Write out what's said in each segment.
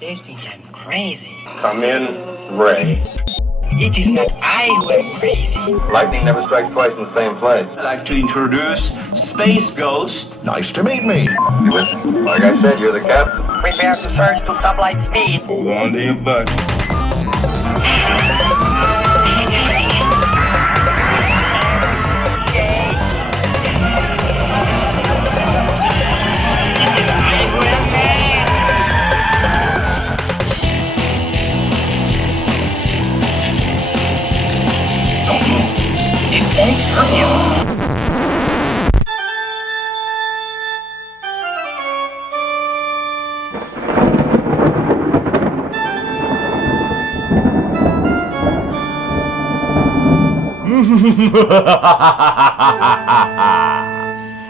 They think I'm crazy. Come in, Ray. It is not I who am crazy. Lightning never strikes twice in the same place. I'd like to introduce Space Ghost. Nice to meet me. You listen. Like I said, you're the captain. Prepare to surge to sublight speed. Hold on to your butts. Don't move. It won't hurt you.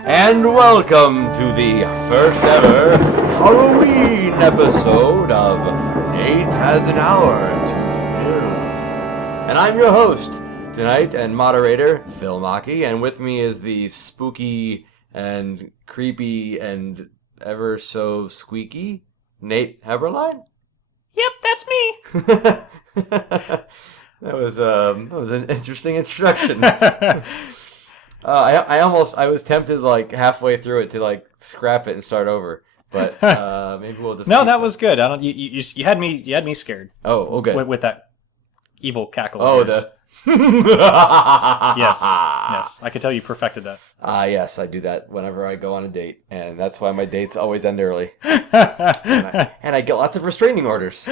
And welcome to the first ever Halloween episode of Nate Has an Hour to Fill. And I'm your host tonight and moderator, Phil Mackey, and with me is the spooky and creepy and ever so squeaky Nate Heberline. Yep, that's me. That was an interesting introduction. I was tempted like halfway through it to like scrap it and start over, but maybe we'll just. No, that was good. You had me scared. Oh, good. With that evil cackle. Oh, of yours. Yes. I could tell you perfected that. Yes, I do that whenever I go on a date, and that's why my dates always end early. and I get lots of restraining orders.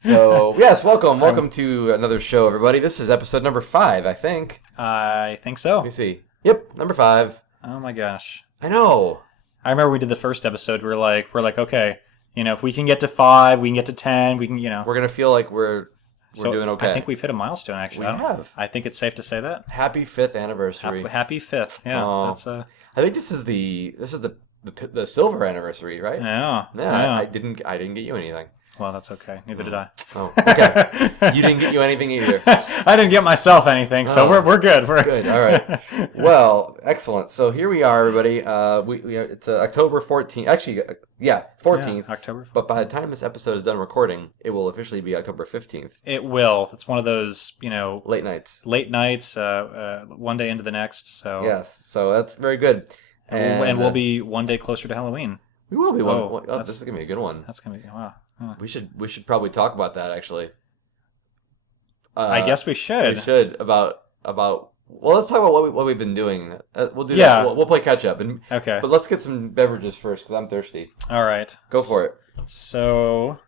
So, yes, welcome to another show, everybody. This is episode number 5, I think. I think so. Let me see. Yep, number 5. Oh my gosh. I know. I remember we did the first episode. We're like, okay, if we can get to 5, we can get to 10, we can, We're gonna feel like we're doing okay. I think we've hit a milestone, actually. We have. I think it's safe to say that. Happy 5th anniversary. Happy 5th. Yeah, that's I think this is the silver anniversary, right? Yeah. Yeah. I didn't get you anything. Well, that's okay. Neither did I. Oh, okay. You didn't get you anything either. I didn't get myself anything, so we're good. We're good. All right. Well, excellent. So here we are, everybody. It's October 14th. Actually, 14th. Yeah, October 14th. But by the time this episode is done recording, it will officially be October 15th. It will. It's one of those, late nights. One day into the next. So yes. So that's very good. And we'll be one day closer to Halloween. We will be this is gonna be a good one. That's gonna be wow. Huh. We should probably talk about that actually. I guess we should. We should about. Well, let's talk about what we've been doing. We'll do that. We'll play catch up. Okay. But let's get some beverages first because I'm thirsty. All right. Go for it. So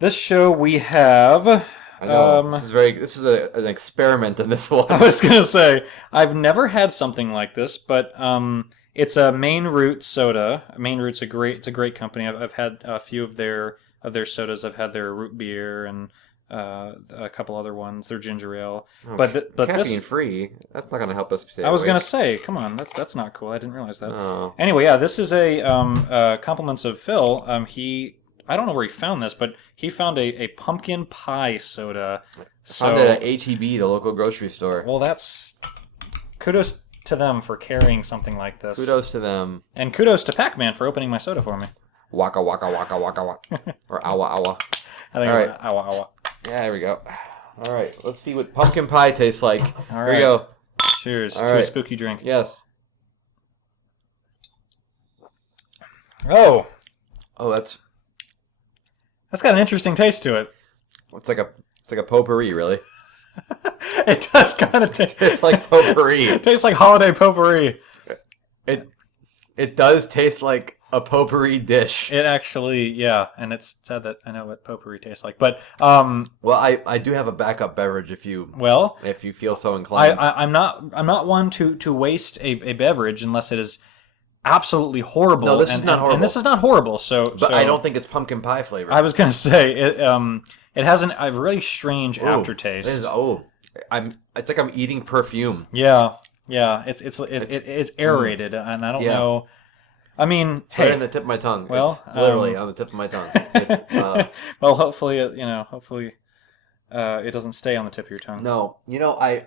this show we have. I know this is an experiment in this one. I was gonna say I've never had something like this, but it's a Maine Root soda. Maine Root's it's a great company. I've had a few of their sodas. I've had their root beer and a couple other ones. Their ginger ale, but caffeine this free. That's not going to help us stay I was awake. Gonna say, come on, that's not cool. I didn't realize that. Oh. Anyway, yeah, this is a compliments of Phil. I don't know where he found this, but he found a pumpkin pie soda. Found it at HEB, the local grocery store. Well, that's kudos to them for carrying something like this. Kudos to them. And kudos to Pac-Man for opening my soda for me. Waka waka waka waka waka. Or awa awa. I think it's awa awa. Yeah, there we go. All right, let's see what pumpkin pie tastes like. All right. Here we go. Cheers All to right. a spooky drink. Yes. Oh, that's got an interesting taste to it. it's like a potpourri, really. It does kind of taste. It's like potpourri. It tastes like holiday potpourri. It does taste like a potpourri dish. It actually, yeah, and it's sad that I know what potpourri tastes like, but well, I do have a backup beverage if you feel so inclined. I'm not one to waste a beverage unless it is absolutely horrible. No, this is not horrible. And this is not horrible. But I don't think it's pumpkin pie flavor. I was gonna say it has a really strange aftertaste. It's like I'm eating perfume. Yeah. It's aerated, and I don't know. I mean, it's right on the tip of my tongue. Well, it's literally on the tip of my tongue. Well, hopefully, it doesn't stay on the tip of your tongue. No, I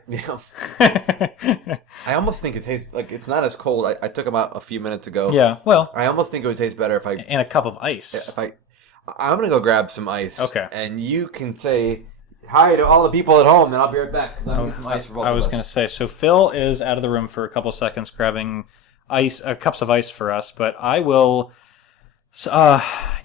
almost think it tastes like it's not as cold. I took them out a few minutes ago. Yeah, well, I almost think it would taste better if I in a cup of ice. I'm gonna go grab some ice. Okay. And you can say hi to all the people at home, and I'll be right back because I'm gonna get some ice for both I of was us. going to say, so Phil is out of the room for a couple seconds grabbing cups of ice for us, but I will,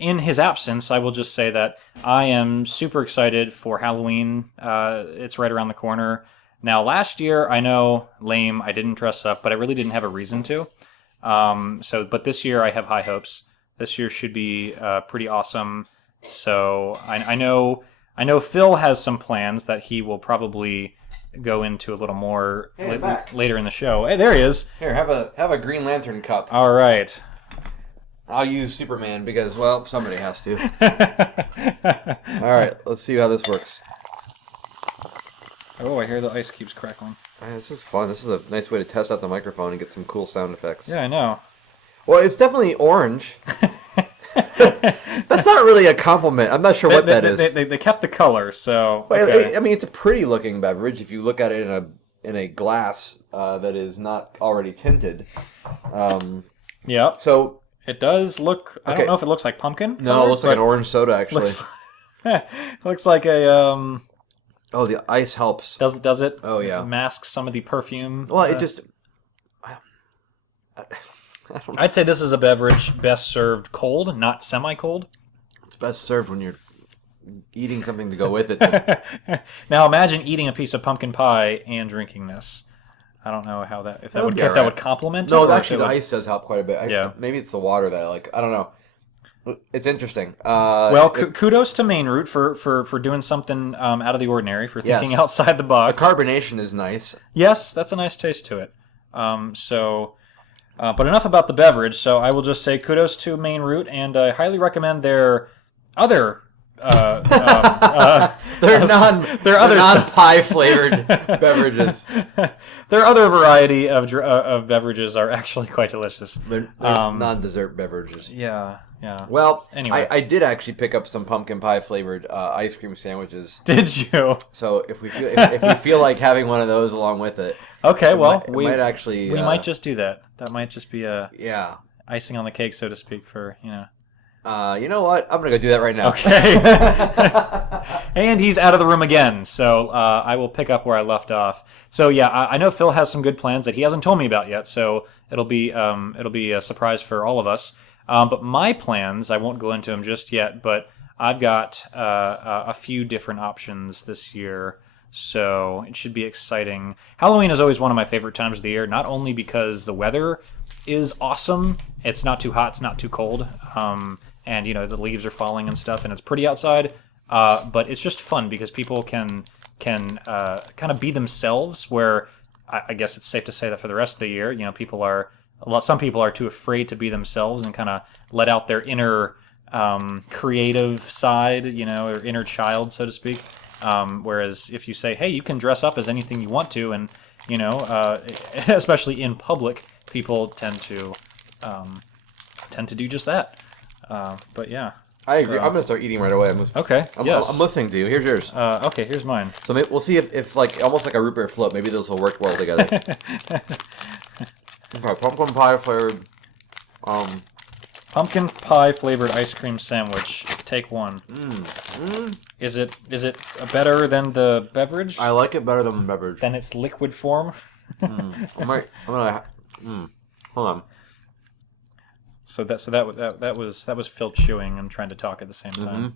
in his absence, I will just say that I am super excited for Halloween. It's right around the corner. Now, last year, I know, lame, I didn't dress up, but I really didn't have a reason to. But this year I have high hopes. This year should be pretty awesome. So I know Phil has some plans that he will probably go into a little more later in the show. Hey, there he is. Here, have a Green Lantern cup. All right. I'll use Superman because, well, somebody has to. All right, let's see how this works. Oh, I hear the ice keeps crackling. This is fun. This is a nice way to test out the microphone and get some cool sound effects. Yeah, I know. Well, it's definitely orange. That's not really a compliment. I'm not sure what that is. They kept the color, so. Well, Okay. I mean, it's a pretty looking beverage if you look at it in a glass that is not already tinted. Yep. So It does look. I Okay. don't know if it looks like pumpkin. no, color, it looks like an but orange soda actually. looks like a Oh, the ice helps. Does it? Oh, yeah. Mask some of the perfume. Well, it just. I don't know. I'd say this is a beverage best served cold, not semi-cold. It's best served when you're eating something to go with it. Now imagine eating a piece of pumpkin pie and drinking this. I don't know how that if that That'd would be if that alright. would complement. No, it, or if actually, it the would- ice does help quite a bit. Yeah. Maybe it's the water that I like. I don't know. It's interesting. Well, kudos to Main Root for doing something out of the ordinary, for thinking Yes. outside the the box. carbonation is nice. Yes, that's a nice taste to it. But enough about the beverage. So I will just say kudos to Main Root, and I highly recommend their other. They're non-pie flavored beverages. Their other variety of beverages are actually quite delicious. They're non-dessert beverages. Yeah, yeah. Well, Anyway. I did actually pick up some pumpkin pie flavored ice cream sandwiches. Did you? So if we feel like having one of those along with it, Okay, well, it might actually we might just do that. That might just be a yeah. icing on the cake, so to speak. For you know. You know what? I'm gonna go do that right now. Okay. And he's out of the room again, so I will pick up where I left off. So yeah, I know Phil has some good plans that he hasn't told me about yet, so it'll be a surprise for all of us. But my plans, I won't go into them just yet, but I've got a few different options this year, so it should be exciting. Halloween is always one of my favorite times of the year, not only because the weather is awesome, it's not too hot, it's not too cold, and you know the leaves are falling and stuff, and it's pretty outside. But it's just fun because people can kind of be themselves. Where I guess it's safe to say that for the rest of the year, you know, some people are too afraid to be themselves and kind of let out their inner creative side, you know, or inner child, so to speak. Whereas if you say, hey, you can dress up as anything you want to, and you know, especially in public, people tend to do just that. But yeah. I agree. I'm gonna start eating right away. Okay. Yes. I'm listening to you. Here's yours. Okay. Here's mine. So maybe we'll see if like almost like a root beer float. Maybe those will work well together. Okay, pumpkin pie flavored. Pumpkin pie flavored ice cream sandwich. Take one. Is it better than the beverage? I like it better than the beverage. Than its liquid form? I'm gonna. Hold on. So that was Phil chewing and trying to talk at the same time.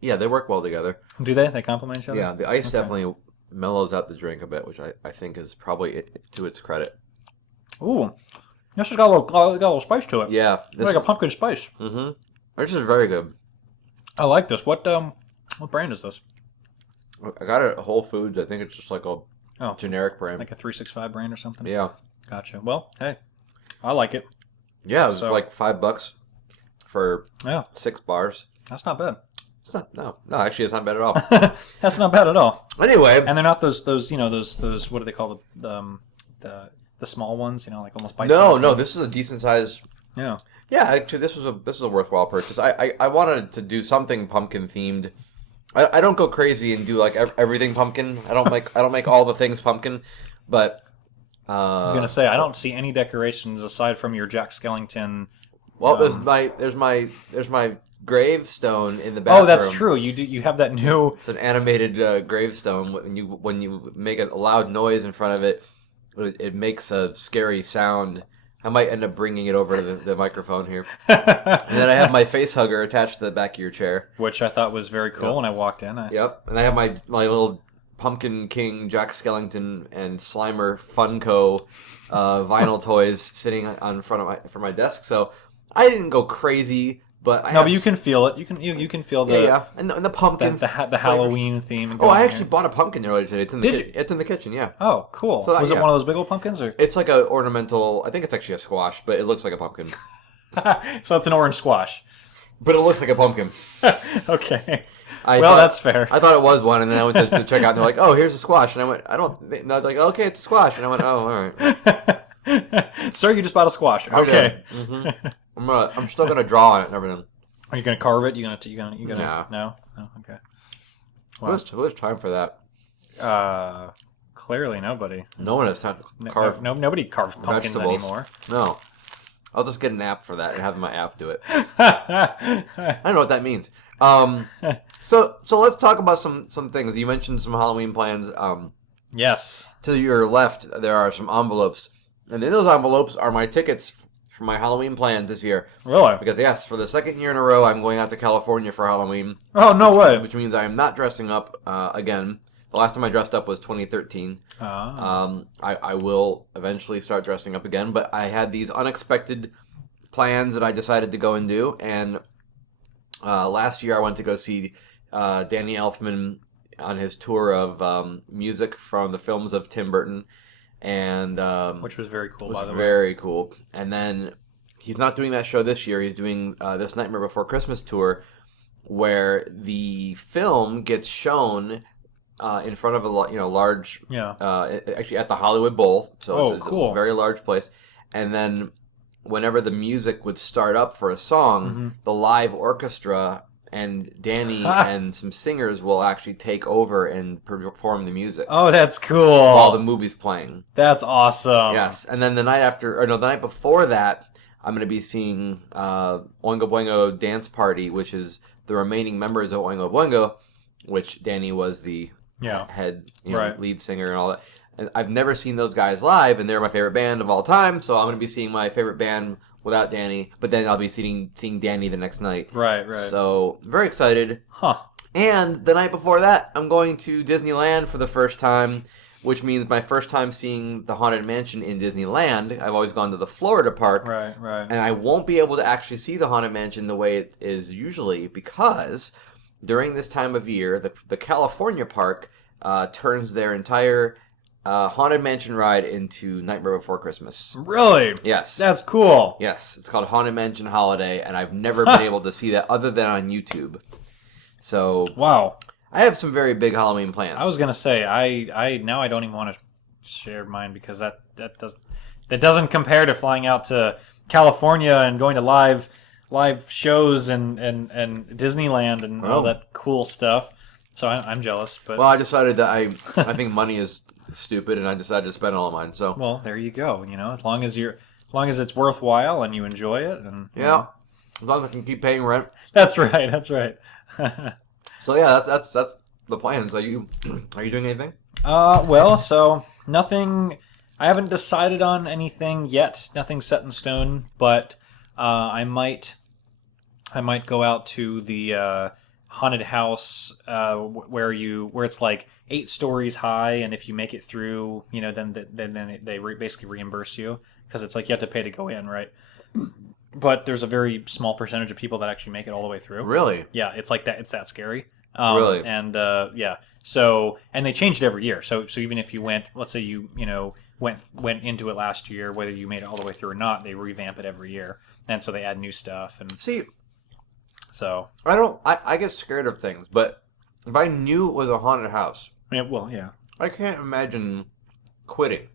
Yeah, they work well together. Do they? They complement each other? Yeah, the ice definitely mellows out the drink a bit, which I think is probably to its credit. Ooh, this has got a little spice to it. Yeah, Like a pumpkin spice. This is very good. I like this. What brand is this? I got it at Whole Foods. I think it's just like a generic brand. Like a 365 brand or something? Yeah. Gotcha. Well, hey, I like it. Yeah, it was like $5 for 6 bars. That's not bad. It's not no, actually it's not bad at all. That's not bad at all. Anyway, And they're not those what do they call the small ones? You know, like almost bite. no, this is a decent size. Yeah. Yeah, actually, this was a worthwhile purchase. I wanted to do something pumpkin themed. I don't go crazy and do like everything pumpkin. I don't make all the things pumpkin, but I was gonna say I don't see any decorations aside from your Jack Skellington Well, there's my gravestone in the bathroom. Oh, that's true. You have that new. It's an animated gravestone. When you make a loud noise in front of it, it makes a scary sound. I might end up bringing it over to the microphone here. And then I have my face hugger attached to the back of your chair, Which I thought was very cool when I walked in. Yep. And I have my little Pumpkin King, Jack Skellington, and Slimer Funko vinyl toys sitting on front of my desk. So I didn't go crazy, but but you can feel it. You can feel the and the pumpkin, the Halloween theme. Oh, I actually bought a pumpkin earlier today. It's in It's in the kitchen. Yeah. Oh, cool. So was it one of those big old pumpkins, or it's like a ornamental? I think it's actually a squash, but it looks like a pumpkin. So it's an orange squash. But it looks like a pumpkin. Okay. That's fair. I thought it was one, and then I went to check out, and they're like, "Oh, here's a squash," and I went, "I don't." And they're like, "Okay, it's a squash," and I went, "Oh, all right." Sir, you just bought a squash. Okay. Mm-hmm. I'm still gonna draw on it and everything. Are you gonna carve it? You gonna? Nah. No. Oh, okay. Wow. Who has time for that? Clearly nobody. No one has time to carve. Nobody carves pumpkins vegetables anymore. No. I'll just get an app for that and have my app do it. I don't know what that means. So let's talk about some things. You mentioned some Halloween plans. Yes. To your left, there are some envelopes, and in those envelopes are my tickets for my Halloween plans this year. Really? Because yes, for the second year in a row, I'm going out to California for Halloween. Oh, no way! Which means I am not dressing up again. The last time I dressed up was 2013. I will eventually start dressing up again, but I had these unexpected plans that I decided to go and do. And last year I went to go see Danny Elfman on his tour of music from the films of Tim Burton, and which was very cool. By the way, very cool. And then he's not doing that show this year. He's doing this Nightmare Before Christmas tour, where the film gets shown in front of a large, actually at the Hollywood Bowl. So it's cool. a very large place. And then whenever the music would start up for a song, the live orchestra and Danny and some singers will actually take over and perform the music. Oh, that's cool. While the movie's playing. That's awesome. Yes. And then the night before that, I'm going to be seeing Oingo Boingo Dance Party, which is the remaining members of Oingo Boingo, which Danny was the head lead singer and all that. And I've never seen those guys live, and they're my favorite band of all time, so I'm going to be seeing my favorite band without Danny, but then I'll be seeing Danny the next night. Right. So, very excited. Huh. And the night before that, I'm going to Disneyland for the first time, which means my first time seeing the Haunted Mansion in Disneyland. I've always gone to the Florida park. Right. And I won't be able to actually see the Haunted Mansion the way it is usually, because during this time of year, the California park turns their entire Haunted Mansion ride into Nightmare Before Christmas. Really? Yes. That's cool. Yes. It's called Haunted Mansion Holiday, and I've never been able to see that other than on YouTube. So wow. I have some very big Halloween plans. I was gonna say I now I don't even want to share mine because that doesn't compare to flying out to California and going to live shows and Disneyland and all that cool stuff. So I'm jealous. But I decided that I think money is stupid, and I decided to spend all of mine. So there you go. As long as it's worthwhile and you enjoy it, and as long as I can keep paying rent. That's right. That's right. So yeah, that's the plans. Are you doing anything? So nothing. I haven't decided on anything yet. Nothing set in stone, but I might go out to the haunted house where it's like 8 stories high, and if you make it through, then they basically reimburse you, because it's like you have to pay to go in, right? But there's a very small percentage of people that actually make it all the way through. Really? Yeah, it's like that. It's that scary. Really? And so and they change it every year. So even if you went, let's say you went into it last year, whether you made it all the way through or not, they revamp it every year, and so they add new stuff. And see, so I get scared of things, but if I knew it was a haunted house, I can't imagine quitting.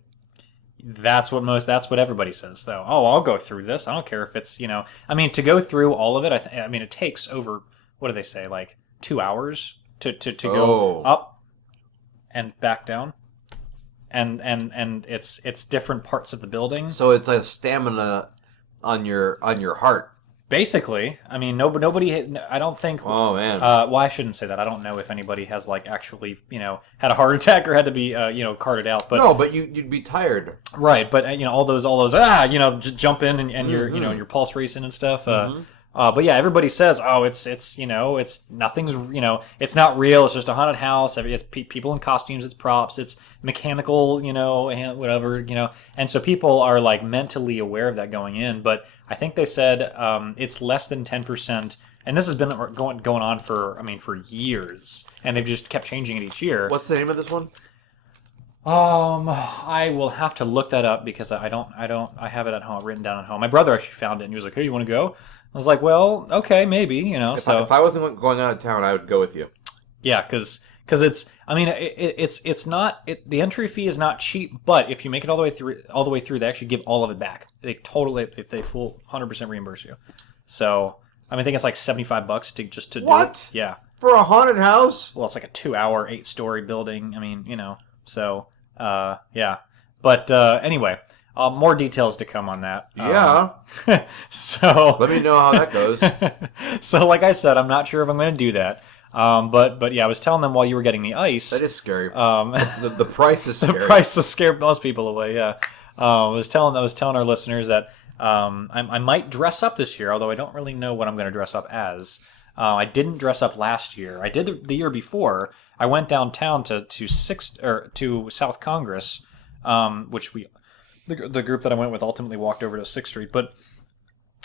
That's what everybody says, though. Oh, I'll go through this. I don't care if it's, to go through all of it. It takes over, what do they say, like 2 hours to go up and back down, and it's different parts of the building. So it's a stamina on your heart. Basically, I mean, nobody. I don't think. Oh man. Well, I shouldn't say that. I don't know if anybody has like actually, had a heart attack or had to be, carted out. But no, but you'd be tired. right. But all those jump in and your your pulse racing and stuff. But yeah, everybody says, oh, it's nothing's, it's not real. It's just a haunted house. It's people in costumes. It's props. It's mechanical, and whatever, And so people are like mentally aware of that going in. But I think they said it's less than 10%. And this has been going on for years. And they've just kept changing it each year. What's the name of this one? I will have to look that up because I have it at home, written down at home. My brother actually found it and he was like, hey, you want to go? I was like, well, okay, maybe, If I wasn't going out of town, I would go with you. Yeah, because it's not the entry fee is not cheap, but if you make it all the way through, they actually give all of it back. They totally, if they full 100% reimburse you. So I think it's like $75 to do What? it. Yeah, For a haunted house? well, it's like a 2-hour, 8-story building. So yeah. But anyway. More details to come on that. Yeah. So Let me know how that goes. So, like I said, I'm not sure if I'm going to do that. But yeah, I was telling them while you were getting the ice. That is scary. The price is scary. The price has scared most people away. Yeah. I was telling our listeners that I might dress up this year, although I don't really know what I'm going to dress up as. I didn't dress up last year. I did the year before. I went downtown to South Congress, which the group that I went with ultimately walked over to 6th Street, but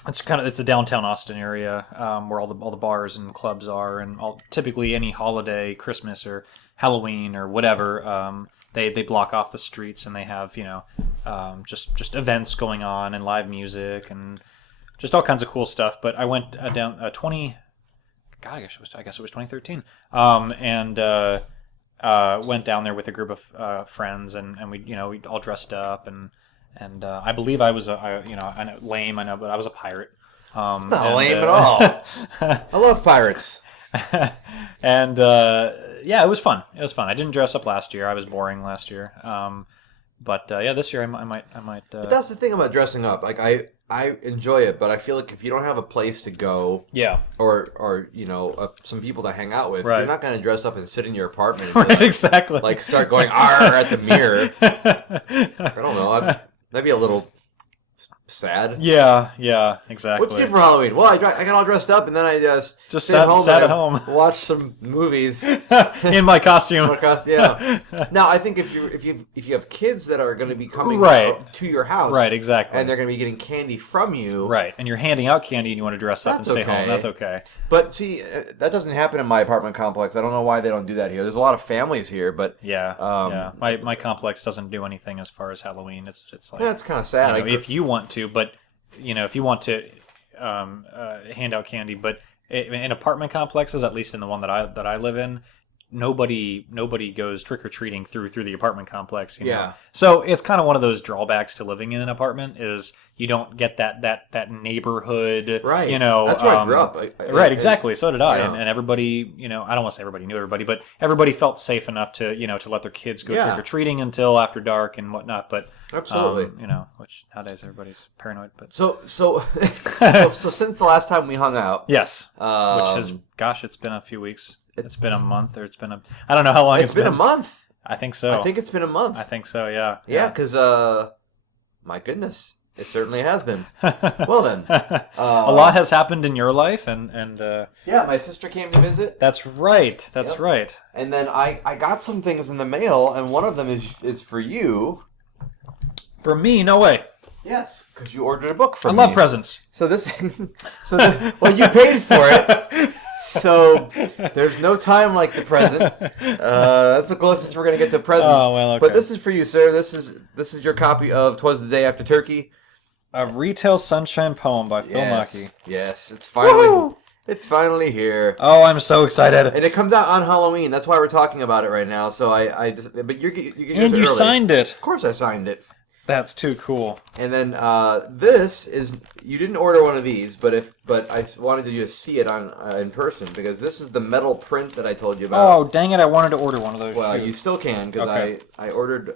it's a downtown Austin area where all the bars and clubs are, and typically any holiday, Christmas or Halloween or whatever, they block off the streets and they have just events going on and live music and just all kinds of cool stuff. But I went down 20. God, I guess it was 2013, and went down there with a group of friends, and we all dressed up and I believe I was I know, lame, I know, but I was a pirate. It's not lame at all. I love pirates. And yeah, it was fun. I didn't dress up last year. I was boring last year. But yeah, this year I might. But that's the thing about dressing up. Like I enjoy it, but I feel like if you don't have a place to go, yeah, or some people to hang out with, right, you're not going to dress up and sit in your apartment. And right, exactly. Like start going at the mirror. I don't know. That'd be a little sad. Yeah, exactly. What'd you do for Halloween? Well, I got all dressed up, and then I just sat at home, watched some movies in my costume. Yeah. Now, I think if you have kids that are going to be coming to your house, right, exactly, and they're going to be getting candy from you, right, and you're handing out candy, and you want to dress up and stay home, that's okay. But see, that doesn't happen in my apartment complex. I don't know why they don't do that here. There's a lot of families here, but yeah. My complex doesn't do anything as far as Halloween. It's like it's kind of sad. If you want to, but if you want to hand out candy, but in apartment complexes, at least in the one that I live in, nobody goes trick or treating through the apartment complex. You know? So it's kind of one of those drawbacks to living in an apartment is you don't get that neighborhood. Right. That's where I grew up. Right. Exactly. So did I. Yeah. And everybody, I don't want to say everybody knew everybody, but everybody felt safe enough to to let their kids go trick or treating until after dark and whatnot. But absolutely, which nowadays everybody's paranoid. But so since the last time we hung out, yes, which has it's been a few weeks. It's been a month, or I don't know how long it's been. It's been a month. I think so. I think it's been a month. I think so. Yeah. Yeah, because my goodness, it certainly has been. Well then, a lot has happened in your life, and yeah, my sister came to visit. That's right. That's right. And then I got some things in the mail, and one of them is for you. For me? No way. Yes, because you ordered a book for me. I love presents. So well, you paid for it. So there's no time like the present. That's the closest we're gonna get to presents. Oh well, okay. But this is for you, sir. This is your copy of "'Twas the Day After Turkey," a retail sunshine poem by Phil Mackey. Yes, it's finally here. Oh, I'm so excited! And it comes out on Halloween. That's why we're talking about it right now. So but you and you signed it. Of course, I signed it. That's too cool. And then this is, you didn't order one of these, but I wanted you to see it in person because this is the metal print that I told you about. Oh, dang it! I wanted to order one of those. Well, you still can because I ordered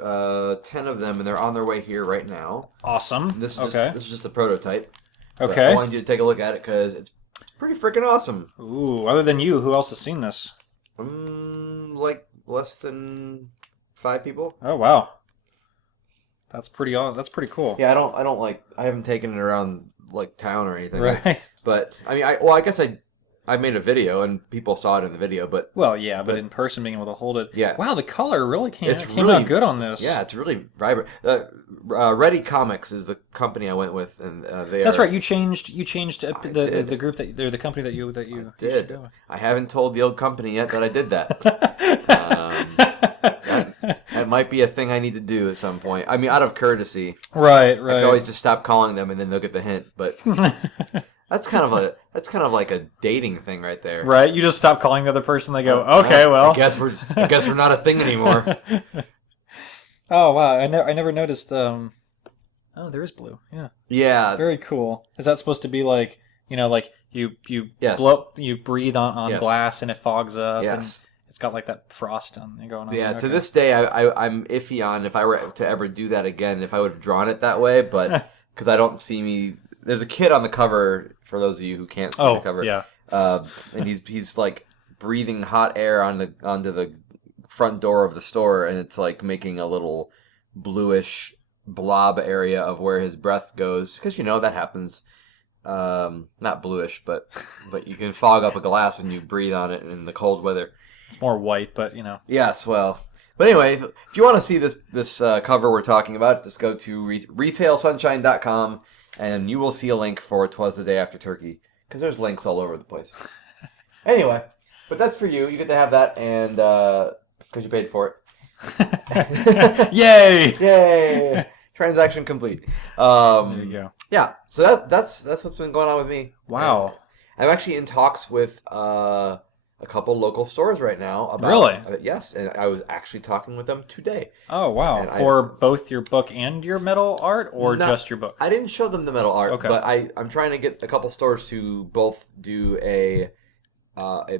10 of them and they're on their way here right now. Awesome. This is just the prototype. But Okay. I wanted you to take a look at it because it's pretty freaking awesome. Ooh, other than you, who else has seen this? Like less than 5 people. Oh wow, that's pretty. That's pretty cool. Yeah, I haven't taken it around like town or anything. Right. But I mean, I guess I made a video and people saw it in the video, but Well, yeah, but in person, being able to hold it. Yeah. Wow, the color really came really out good on this. yeah, it's really vibrant. Ready Comics is the company I went with, and they That's are, right. You changed did. the group that, or the company that you used to did. go with. I haven't told the old company yet that I did that. That might be a thing I need to do at some point. I mean, out of courtesy. Right. I could always just stop calling them and then they'll get the hint. But that's kind of like a dating thing right there. Right. You just stop calling the other person. They go, okay, well. I guess we're not a thing anymore. Oh wow, I never noticed. Oh, there is blue. Yeah. Yeah. Very cool. Is that supposed to be like, like you Yes. you breathe on Yes. glass and it fogs up? Yes. And it's got like that frost on there going on. Yeah, Okay. to this day, I'm iffy on if I were to ever do that again, if I would have drawn it that way, but because I don't see me. There's a kid on the cover, for those of you who can't see the cover. Yeah. And he's like breathing hot air onto the front door of the store, and it's like making a little bluish blob area of where his breath goes, because that happens. Not bluish, but you can fog up a glass when you breathe on it in the cold weather. It's more white, but Yes, well. But anyway, if you want to see this cover we're talking about, just go to retailsunshine.com and you will see a link for 'Twas the Day After Turkey, because there's links all over the place. Anyway, but that's for you. You get to have that, and because you paid for it. Yay! Yay! Transaction complete. There you go. Yeah, so that's what's been going on with me. Wow. I'm actually in talks with a couple local stores right now about Really? Yes, and I was actually talking with them today. Oh wow! And For both your book and your metal art, or No, just your book? I didn't show them the metal art, Okay. but I'm trying to get a couple stores to both do a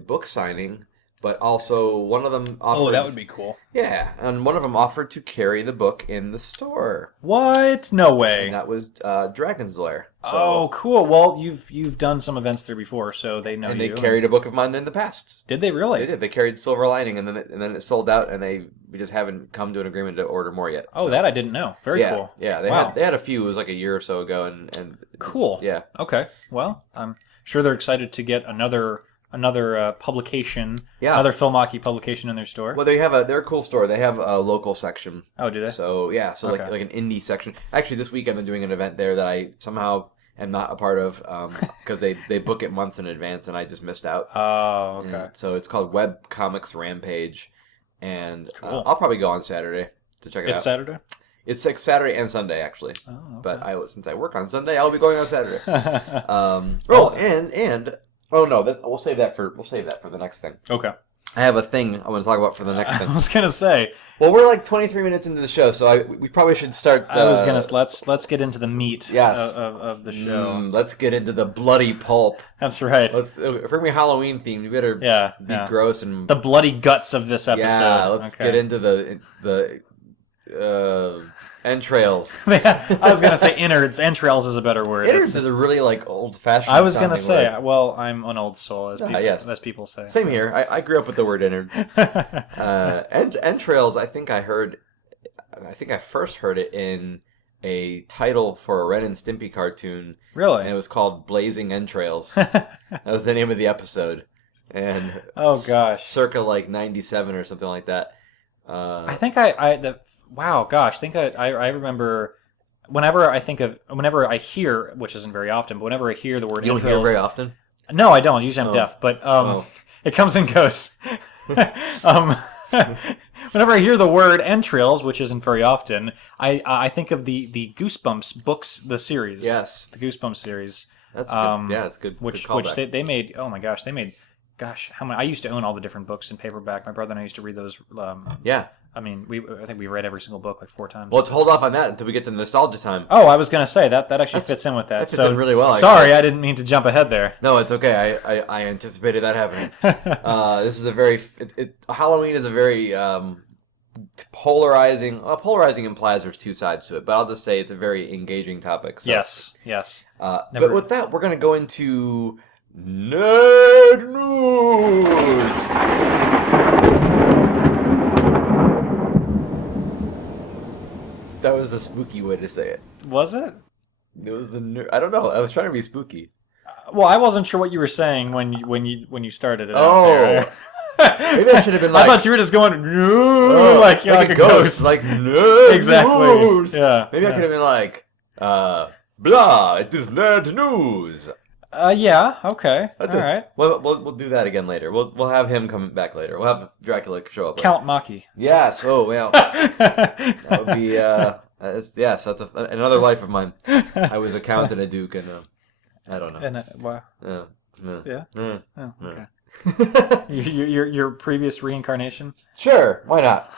book signing, but also one of them offered. Oh, that would be cool. Yeah, and one of them offered to carry the book in the store, What? No way. and that was Dragon's Lair. So, Oh, cool. Well, you've done some events there before, so they know and you. they carried a book of mine in the past. Did they really? They did. They carried Silver Lining, and then it sold out, and we just haven't come to an agreement to order more yet. Oh, So, that I didn't know. Very yeah, cool. Yeah, Wow. they had a few. It was like a year or so ago, and Cool. Yeah. Okay. Well, I'm sure they're excited to get another publication, Yeah. another Filmaki publication in their store. Well, they're a cool store. They have a local section. Oh, do they? So yeah, so Okay. like an indie section. Actually, this week I've been doing an event there that I somehow am not a part of because they book it months in advance, and I just missed out. Oh, okay. And so it's called Web Comics Rampage, and Cool. I'll probably go on Saturday to check it It's out. Saturday. It's like Saturday and Sunday actually. Oh, okay. But since I work on Sunday, I'll be going on Saturday. We'll save that for the next thing. Okay. I have a thing I want to talk about for the next I thing. was gonna say. Well, we're like 23 minutes into the show, so we probably should start. I was gonna let's get into the meat Yes. of the show. Let's get into the bloody pulp. That's right. If we're gonna be Halloween themed, we better be gross and The bloody guts of this episode. yeah. Let's Okay. get into the entrails. I was gonna say innards. Entrails is a better word. Innards is a really like old fashioned. I was gonna say. Well, I'm an old soul, as yes. people say. Same here. I grew up with the word innards. Entrails. I think I first heard it in a title for a Ren and Stimpy cartoon. Really? And it was called Blazing Entrails. That was the name of the episode. And Oh gosh. circa like 97 or something like that. I think I remember whenever I hear, which isn't very often, but whenever I hear the word You don't hear it entrails, very often? no, I don't. Usually I'm deaf, but it comes and goes. Whenever I hear the word entrails, which isn't very often, I think of the Goosebumps books, the series. Yes. The Goosebumps series. That's good. Yeah, it's good. Which good callback. they made. Oh my gosh, they made. Gosh, how many? I used to own all the different books in paperback. My brother and I used to read those. Yeah. I mean, I think we read every single book like 4 times. Well, let's hold off on that until we get to the nostalgia time. Oh, I was gonna say that actually fits in with that. That fits in really well, Sorry, I didn't mean to jump ahead there. No, it's okay. I anticipated that happening. This is a very Halloween is a very polarizing. Well, polarizing implies there's two sides to it, but I'll just say it's a very engaging topic. So, Yes. But with that, we're gonna go into nerd news. That was the spooky way to say it. Was it? It was the I don't know. I was trying to be spooky. Well, I wasn't sure what you were saying when you started it. Oh. Out there. Maybe I should have been like. I thought you were just going like a ghost. like nerd Exactly. news. Yeah. Maybe I could have been like, blah. It is nerd news. Yeah. Okay. That's All right. We'll do that again later. We'll have him come back later. We'll have Dracula show up. Count Maki. Yes. Oh well. That would be yes. That's another life of mine. I was a count and a duke, and I don't know. And wow. Yeah. Mm. Oh, okay. your previous reincarnation. Sure. Why not?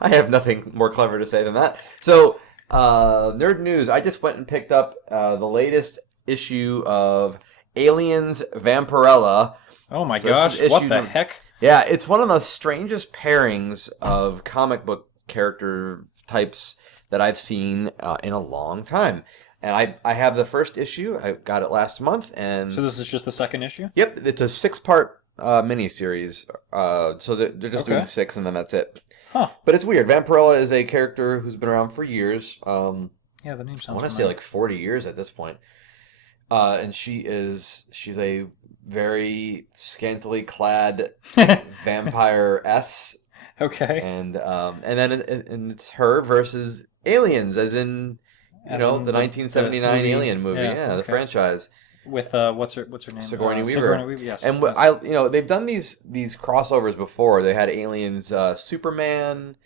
I have nothing more clever to say than that. So, nerd news. I just went and picked up the latest issue of Aliens Vampirella. Oh my So gosh! What the heck? Yeah, it's one of the strangest pairings of comic book character types that I've seen in a long time. And I have the first issue. I got it last month, and So this is just the second issue? yep, it's a 6-part miniseries. So they're just doing 6, and then that's it. Huh? But it's weird. Vampirella is a character who's been around for years. Yeah, the name I sounds. want to say like 40 years at this point. And she's a very scantily clad vampire S. Okay. And then it's her versus aliens, as in the 1979 movie. Alien movie, Yeah, the okay. franchise. With what's her name? Sigourney Weaver. Sigourney Weaver, yes. And yes. they've done these crossovers before. They had Aliens, Superman.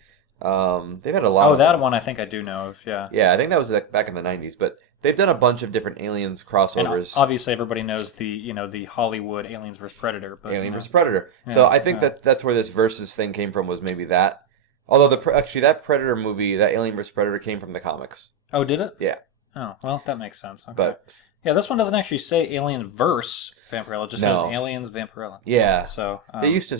They've had a lot. Oh, of that them. one I think I do know of. Yeah. Yeah, I think that was back in the 90s. But they've done a bunch of different Aliens crossovers. And obviously, everybody knows the Hollywood Aliens vs Predator. But, Alien vs Predator. Yeah, So I think that's where this versus thing came from. Was maybe that. Although actually that Predator movie, that Alien vs Predator, came from the comics. Oh, did it? Yeah. Oh, well, that makes sense. Okay. But yeah, this one doesn't actually say Alien verse Vampirella. It just says Aliens Vampirella. yeah, So they used to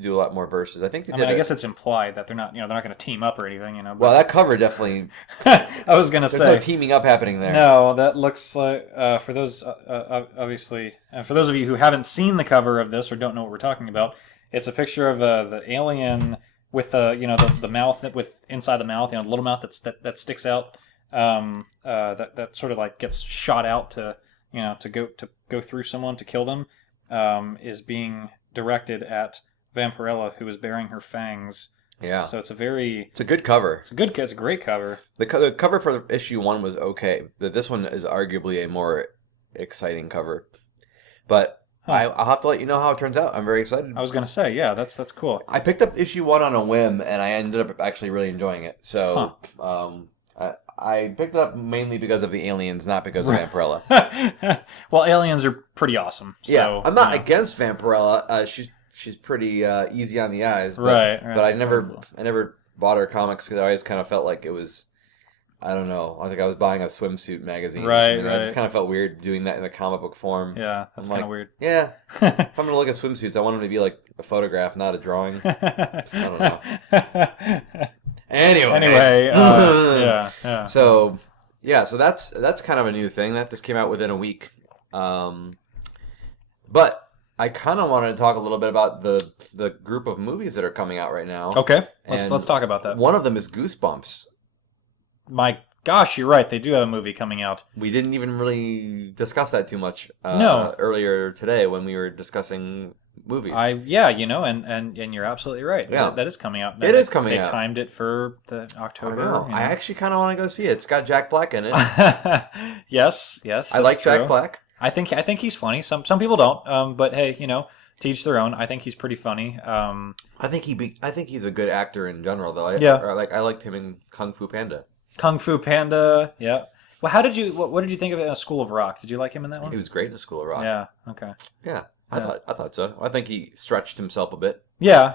do a lot more verses. I think they did. I guess it's implied that they're not going to team up or anything. But, Well, that cover definitely. I was going to There's say no teaming up happening there. No, that looks like for those obviously for those of you who haven't seen the cover of this or don't know what we're talking about, it's a picture of the alien with the mouth with inside the mouth, the little mouth that sticks out, that sort of like gets shot out to go through someone to kill them, is being directed at Vampirella, who is bearing her fangs. Yeah. So it's a good cover. It's a great cover. The cover for issue 1 was okay. This one is arguably a more exciting cover. But I'll have to let you know how it turns out. I'm very excited. I was gonna say, yeah, that's cool. I picked up issue 1 on a whim, and I ended up actually really enjoying it. So, I picked it up mainly because of the aliens, not because of Vampirella. Well, aliens are pretty awesome. So, Yeah, I'm not against Vampirella. She's pretty easy on the eyes. But, Right. But I never bought her comics because I always kind of felt like it was. I don't know. I think I was buying a swimsuit magazine. Right, I just kind of felt weird doing that in a comic book form. Yeah, that's kind of weird. Yeah. If I'm going to look at swimsuits, I want them to be like a photograph, not a drawing. I don't know. Anyway. Yeah. So that's kind of a new thing. That just came out within a week. But I kind of wanted to talk a little bit about the group of movies that are coming out right now. Okay, let's And talk about that. One of them is Goosebumps. My gosh, you're right. They do have a movie coming out. We didn't even really discuss that too much earlier today when we were discussing movies. And you're absolutely right. Yeah. That is coming out. It is coming out. They timed it for the October. I know. I actually kind of want to go see it. It's got Jack Black in it. Yes. I like true. Jack Black. I think he's funny. Some people don't. But hey, to each their own. I think he's pretty funny. I think he's a good actor in general, though. I liked him in Kung Fu Panda. Kung Fu Panda. Yeah. Well, what did you think of it in School of Rock? Did you like him in that one? He was great in School of Rock. Yeah. Okay. Yeah. I thought so. I think he stretched himself a bit. Yeah.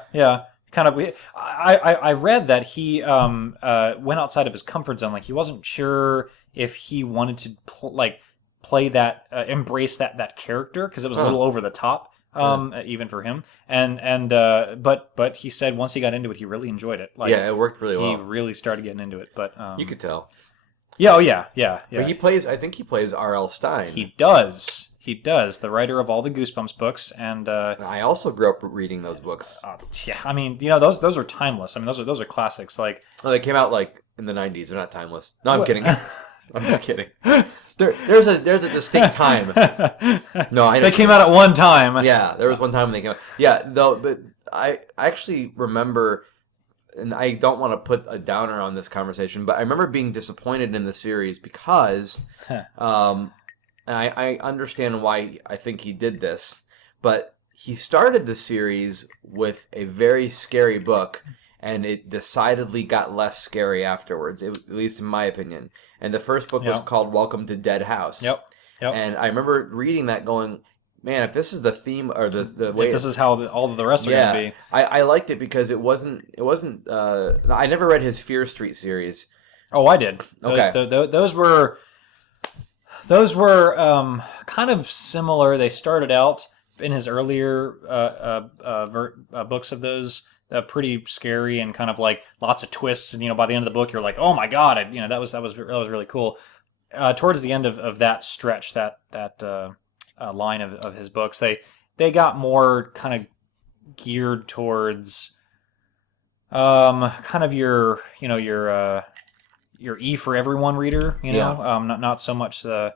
Kind of. I read that he went outside of his comfort zone. Like he wasn't sure if he wanted to play that, embrace that character because it was a little over the top. even for him. But he said once he got into it, he really enjoyed it. Like, yeah, it worked really well. He really started getting into it. But you could tell. Yeah, oh yeah. But I think he plays R.L. Stine. He does, the writer of all the Goosebumps books, and I also grew up reading those books. Yeah, I mean, those are timeless. I mean, those are classics. Like, they came out like in the 90s. They're not timeless. No, I'm kidding. I'm just kidding. There's a distinct time. No, they came out at one time. Yeah, there was one time when they came out. Yeah, though, but I actually remember, and I don't want to put a downer on this conversation, but I remember being disappointed in the series because, and I understand why I think he did this, but he started the series with a very scary book, and it decidedly got less scary afterwards, at least in my opinion. And the first book was called Welcome to Dead House. Yep. And I remember reading that going, man, if this is the theme or the way... If this is how all of the rest are going to be. I liked it because it wasn't I never read his Fear Street series. Oh, I did. Those were kind of similar. They started out in his earlier books of those pretty scary and kind of like lots of twists. And by the end of the book, you're like, oh my god! That was really cool. Towards the end of that stretch, that line of his books, they got more kind of geared towards kind of your E for everyone reader, not so much the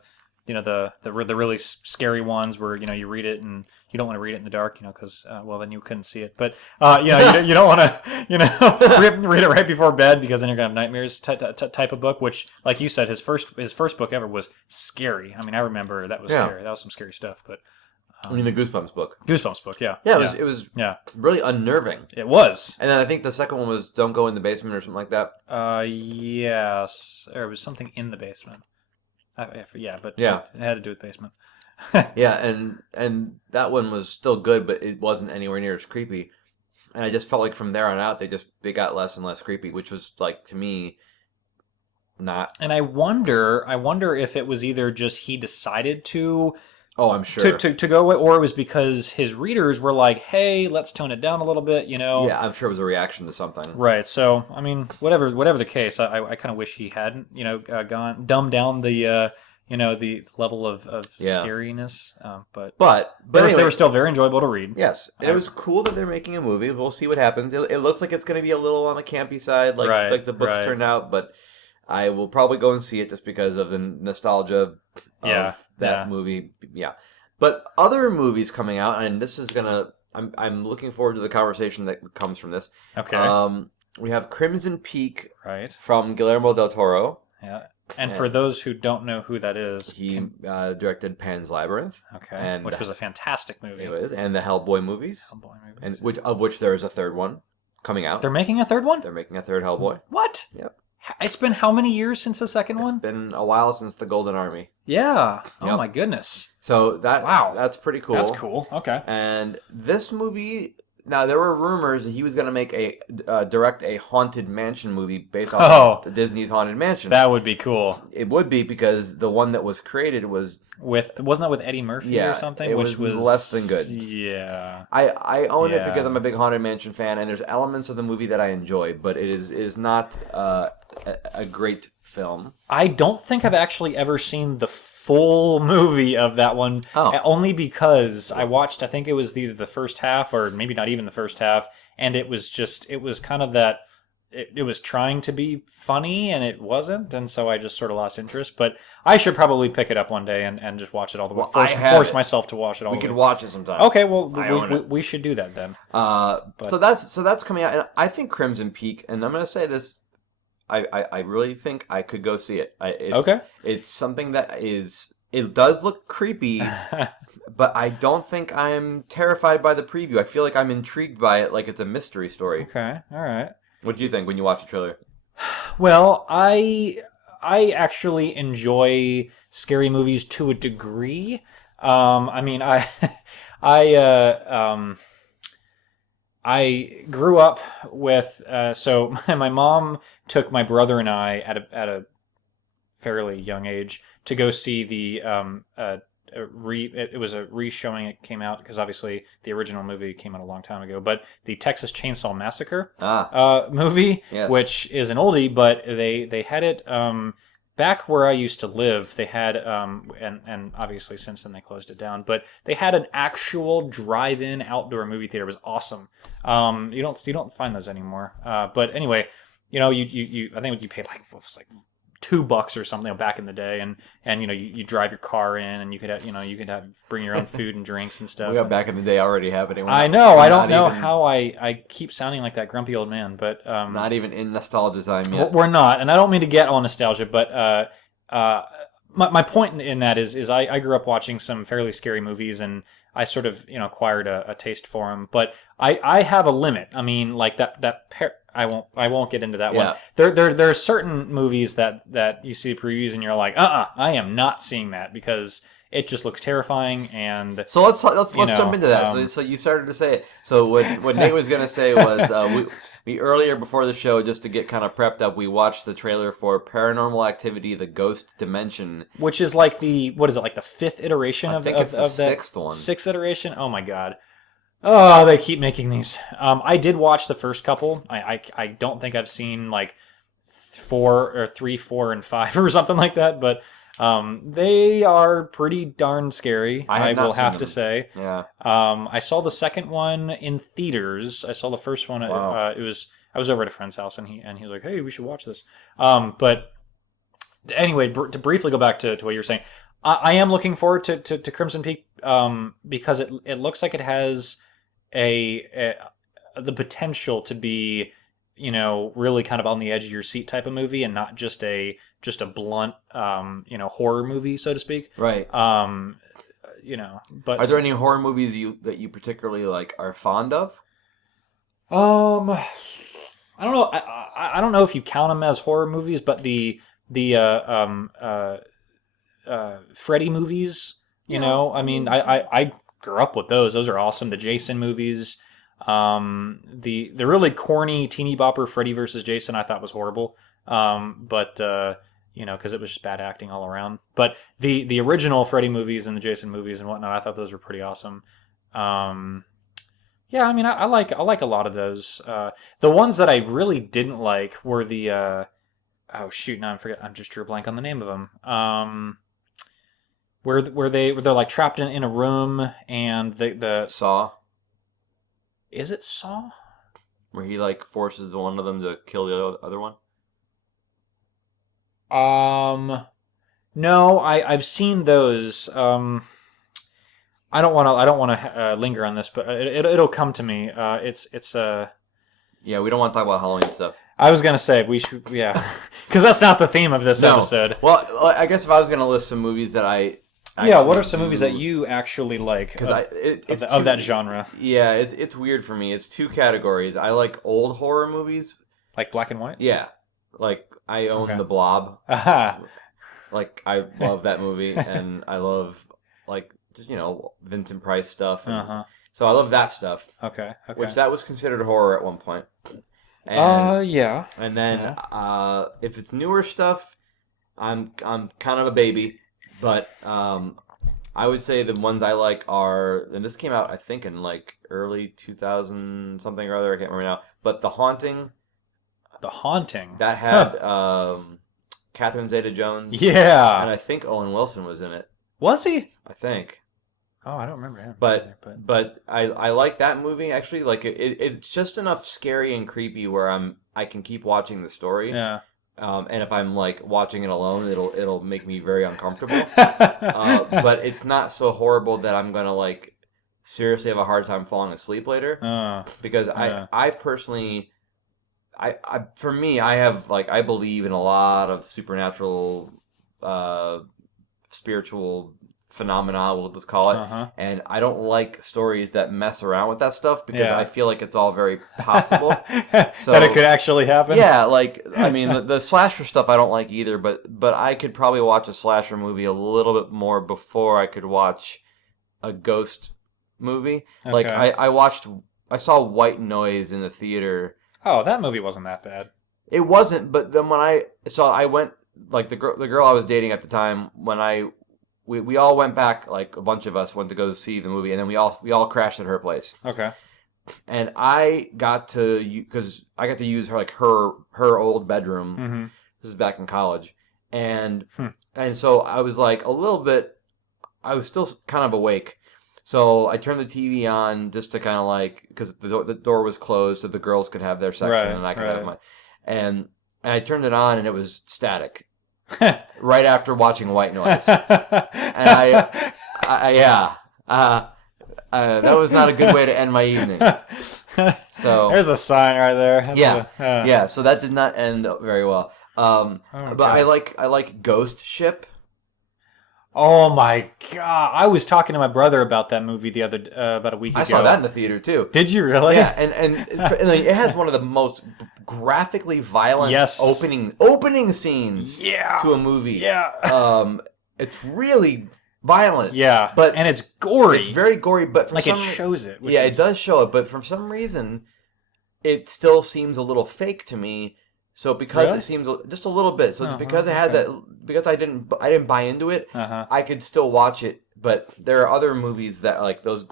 really scary ones where you read it and you don't want to read it in the dark, because then you couldn't see it. But you don't want to read it right before bed because then you're gonna have nightmares type of book. Which, like you said, his first book ever was scary. I mean, I remember that was scary. That was some scary stuff. But I mean, the Goosebumps book. Yeah. Yeah, it was really unnerving. It was. And then I think the second one was Don't Go in the Basement or something like that. Yes, or it was something in the basement. But it had to do with basement. Yeah, and that one was still good, but it wasn't anywhere near as creepy. And I just felt like from there on out, they got less and less creepy, which was like, to me, not. And I wonder if it was either just he decided to. Oh, I'm sure. To go away, or it was because his readers were like, "Hey, let's tone it down a little bit," Yeah, I'm sure it was a reaction to something. Right. So, I mean, whatever the case, I kind of wish he hadn't, dumbed down the the level of scariness. But anyway, they were still very enjoyable to read. Yes, it was cool that they're making a movie. We'll see what happens. It looks like it's going to be a little on the campy side, like the books turned out, but I will probably go and see it just because of the nostalgia of that movie. Yeah. But other movies coming out, and this is I'm looking forward to the conversation that comes from this. Okay. We have Crimson Peak from Guillermo del Toro. Yeah. And for those who don't know who that is, he directed Pan's Labyrinth. Okay. Which was a fantastic movie. It was, and the Hellboy movies. And which there is a third one coming out. They're making a third one? They're making a third Hellboy. What? Yep. It's been how many years since the second one? It's been a while since the Golden Army. Yeah. Oh my goodness. So that's pretty cool. That's cool. Okay. And this movie, now there were rumors that he was going to direct a haunted mansion movie based on Disney's Haunted Mansion. That would be cool. It would be, because the one that was created wasn't that with Eddie Murphy or something? Which was less than good. Yeah. I own it because I'm a big Haunted Mansion fan, and there's elements of the movie that I enjoy, but it is not a great film. I don't think I've actually ever seen the full movie of that one, only because I watched, I think it was either the first half or maybe not even the first half, and it was kind of that, it was trying to be funny and it wasn't, and so I just sort of lost interest. But I should probably pick it up one day and just watch it all the way. Force myself to watch it all the way. We could watch it sometime. Okay, well, we should do that then. So that's coming out, and I think Crimson Peak, and I'm going to say this, I really think I could go see it. It's something that it does look creepy, but I don't think I'm terrified by the preview. I feel like I'm intrigued by it, like it's a mystery story. Okay, all right. What do you think when you watch the trailer? Well, I actually enjoy scary movies to a degree. I mean, I grew up with so my mom took my brother and I at a fairly young age to go see the it was a re-showing. It came out because obviously the original movie came out a long time ago. But the Texas Chainsaw Massacre movie, Yes. which is an oldie, but they had it back where I used to live. They had and obviously since then they closed it down. But they had an actual drive-in outdoor movie theater. It was awesome. You don't find those anymore. But anyway, you I think you paid like what was like $2 or something back in the day, and you drive your car in, and you could have bring your own food and drinks and stuff. We got back in the day already happening. I know. I don't know how I keep sounding like that grumpy old man, but not even in nostalgia time yet. We're not, and I don't mean to get all nostalgia, but my point in that is I grew up watching some fairly scary movies, and I sort of acquired a taste for them, but I have a limit. I mean, like I won't get into that one. There are certain movies that you see previews and you're like, I am not seeing that because it just looks terrifying. And so let's jump into that. So you started to say it. So what Nate was gonna say was we earlier before the show, just to get kind of prepped up, we watched the trailer for Paranormal Activity: The Ghost Dimension, which is like the fifth iteration of the sixth one. Sixth iteration. Oh my god. Oh, they keep making these. I did watch the first couple. I don't think I've seen like 3, 4, and 5 or something like that, but they are pretty darn scary. I will have to say. Yeah. I saw the second one in theaters. I saw the first one. Wow. I was over at a friend's house, and he was like, "Hey, we should watch this." But anyway, to briefly go back to what you were saying, I am looking forward to Crimson Peak because it looks like it has the potential to be really kind of on the edge of your seat type of movie, and not just a blunt horror movie, so to speak. Right. But are there any horror movies that you particularly are fond of? I don't know. I don't know if you count them as horror movies, but the Freddy movies. I mean, I grew up with those. Those are awesome. The Jason movies. The really corny teeny bopper Freddy versus Jason I thought was horrible. But because it was just bad acting all around. But the original Freddy movies and the Jason movies and whatnot, I thought those were pretty awesome. Yeah, I mean, I like a lot of those. The ones that I really didn't like were the oh shoot, now I just drew a blank on the name of them. Where they're like trapped in a room, and the Saw. Is it Saw? Where he forces one of them to kill the other one? No, I've seen those. I don't want to linger on this, but it'll come to me. It's Yeah, we don't want to talk about Halloween stuff. I was gonna say we should, yeah, because that's not the theme of this episode. Well, I guess if I was gonna list some movies that I what are some movies that you actually like? Because of that genre. Yeah, it's weird for me. It's two categories. I like old horror movies, like black and white. Yeah, I own The Blob. I love that movie, and I love just Vincent Price stuff. So I love that stuff. Okay. Which that was considered horror at one point. And, yeah. And then if it's newer stuff, I'm kind of a baby. But I would say the ones I like are, and this came out I think in early 2000 something or other, I can't remember now. But The Haunting. The Haunting. That had Catherine Zeta-Jones. Yeah. And I think Owen Wilson was in it. Was he? I think. Oh, I don't remember him. But I like that movie actually. It's just enough scary and creepy where I can keep watching the story. Yeah. And if I'm watching it alone, it'll make me very uncomfortable. But it's not so horrible that I'm gonna seriously have a hard time falling asleep later. Because I personally, for me, I have I believe in a lot of supernatural, spiritual phenomena, we'll just call it. And I don't like stories that mess around with that stuff because I feel like it's all very possible. So, that it could actually happen? Yeah, I mean, the slasher stuff I don't like either, but I could probably watch a slasher movie a little bit more before I could watch a ghost movie. Okay. I saw White Noise in the theater. Oh, that movie wasn't that bad. It wasn't, but then when I went, the girl I was dating at the time, when I we all went back, like a bunch of us went to go see the movie, and then we all crashed at her place. Okay. And I got to use her old bedroom. Mm-hmm. This is back in college, and so I was like I was still kind of awake. So I turned the TV on just to kind of like, because the door was closed so the girls could have their section and I could have my, and I turned it on and it was static. Right after watching White Noise, and that was not a good way to end my evening. So there's a sign right there. Yeah. So that did not end very well. But I like Ghost Ship. Oh my god! I was talking to my brother about that movie about a week ago. I saw that in the theater too. Did you really? Yeah, and it has one of the most graphically violent opening scenes to a movie. Yeah. It's really violent. Yeah. And it's gory. It's very gory, but it shows it. It does show it, but for some reason, it still seems a little fake to me. So because it seems just a little bit, because it has because I didn't buy into it, I could still watch it. But there are other movies that like those,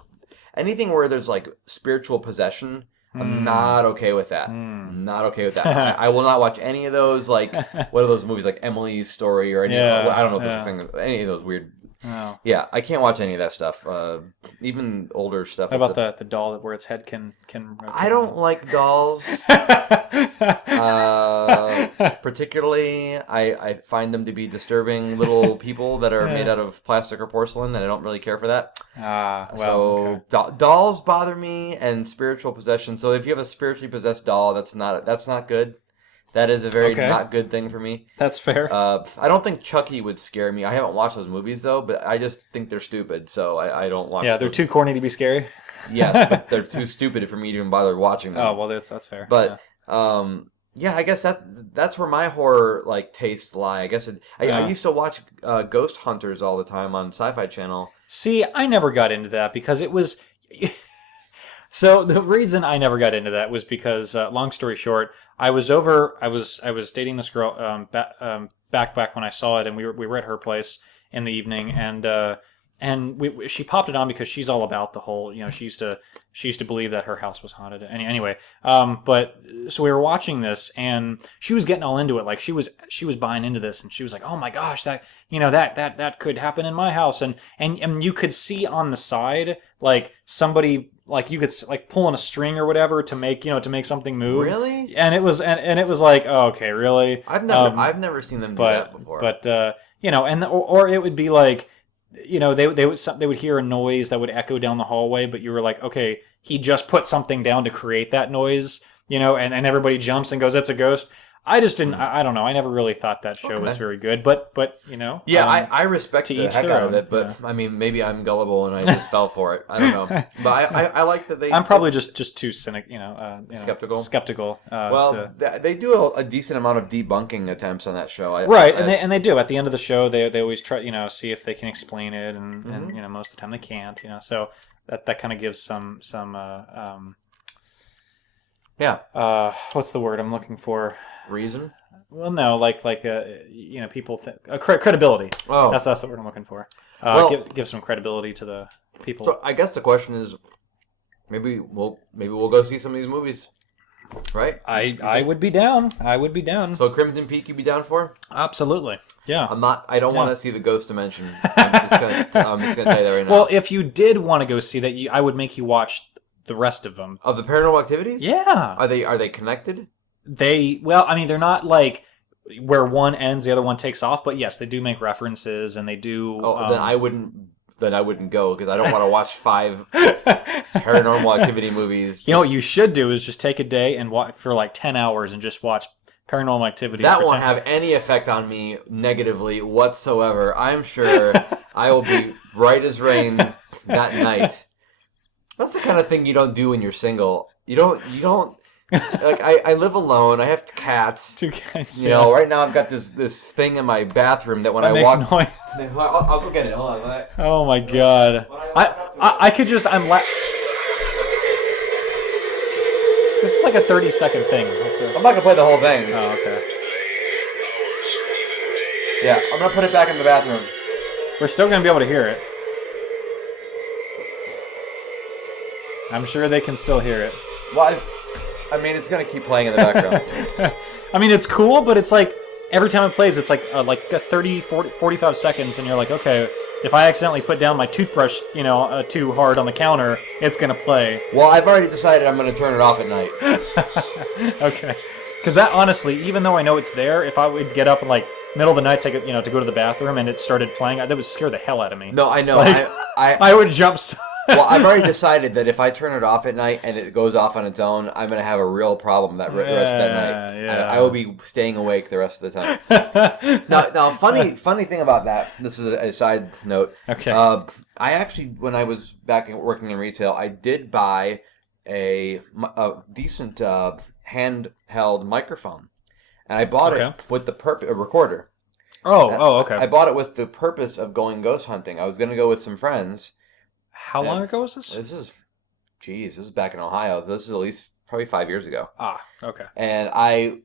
anything where there's like spiritual possession, I'm not okay with that. Not okay with that. I will not watch any of those. Like what are those movies like Emily's Story or any? I don't know if there's a thing, any of those weird. Oh. Yeah, I can't watch any of that stuff. Even older stuff. How about the doll where its head can I don't like dolls. Particularly, I find them to be disturbing little people that are made out of plastic or porcelain, and I don't really care for that. Dolls bother me, and spiritual possession. So if you have a spiritually possessed doll, that's not good. That is a very not good thing for me. That's fair. I don't think Chucky would scare me. I haven't watched those movies, though, but I just think they're stupid, so I don't watch them. Yeah, they're too corny to be scary. Yes, but they're too stupid for me to even bother watching them. Oh, well, that's fair. But, I guess that's where my horror like tastes lie. I guess I used to watch Ghost Hunters all the time on Sci-Fi Channel. See, I never got into that because it was... So the reason I never got into that was because, long story short, I was dating this girl back when I saw it, and we were at her place in the evening, and she popped it on because she's all about the whole, she used to believe that her house was haunted. Anyway, but so we were watching this, and she was getting all into it, like she was buying into this, and she was like, oh my gosh, that that could happen in my house, and you could see on the side like somebody. Like you could like pulling a string or whatever to make something move. Really? And it was and it was like, oh, okay, really? I've never seen them do that before. But or it would be like, they would hear a noise that would echo down the hallway, but you were like, okay, he just put something down to create that noise, and everybody jumps and goes, that's a ghost. I just didn't. I don't know. I never really thought that show was very good, but Yeah, I respect the heck out of it, but I mean, maybe I'm gullible and I just fell for it. I don't know, but I like that they. I'm probably just too cynic, skeptical. Skeptical. They do a decent amount of debunking attempts on that show, and they do at the end of the show. They always try, see if they can explain it, and most of the time they can't, So that kind of gives some. What's the word I'm looking for? Reason? Well, no, like people think credibility. Oh, that's the word I'm looking for. Give some credibility to the people. So I guess the question is, maybe we'll go see some of these movies, right? I would be down. So Crimson Peak, you'd be down for? Absolutely. Yeah. I don't want to see the Ghost Dimension. I'm just gonna tell you that right now. Well, if you did want to go see that, I would make you watch the rest of them. Of the Paranormal Activities? Yeah. Are they connected? They're not like where one ends, the other one takes off, but yes, they do make references, and they do. Then I wouldn't go because I don't want to watch 5 Paranormal Activity movies. What you should do is just take a day and watch for like 10 hours and just watch Paranormal Activity. That won't have any effect on me negatively whatsoever. I'm sure I will be bright as rain that night. That's the kind of thing you don't do when you're single. You don't. Like I live alone. I have cats. 2 cats. Right now I've got this thing in my bathroom that when I walk. Noise. I'll go get it. Hold on. Oh my god. I could just. This is like a 30-second thing. I'm not gonna play the whole thing. Oh, okay. Yeah, I'm gonna put it back in the bathroom. We're still going to be able to hear it. I'm sure they can still hear it. Well, I mean, it's going to keep playing in the background. I mean, it's cool, but it's like every time it plays, it's like a 30, 40, 45 seconds, and you're like, okay, if I accidentally put down my toothbrush, too hard on the counter, it's going to play. Well, I've already decided I'm going to turn it off at night. Okay. Because that, honestly, even though I know it's there, if I would get up in, middle of the night to go to the bathroom and it started playing, that would scare the hell out of me. No, I know. I would jump so... Well, I've already decided that if I turn it off at night and it goes off on its own, I'm going to have a real problem the rest of that night. Yeah. I will be staying awake the rest of the time. Now, funny thing about that, this is a side note. Okay. I actually, when I was back working in retail, I did buy a decent handheld microphone. And I bought it with the a recorder. Okay. I bought it with the purpose of going ghost hunting. I was going to go with some friends. How long ago was this? This is back in Ohio. This is at least probably 5 years ago. Ah, okay. And I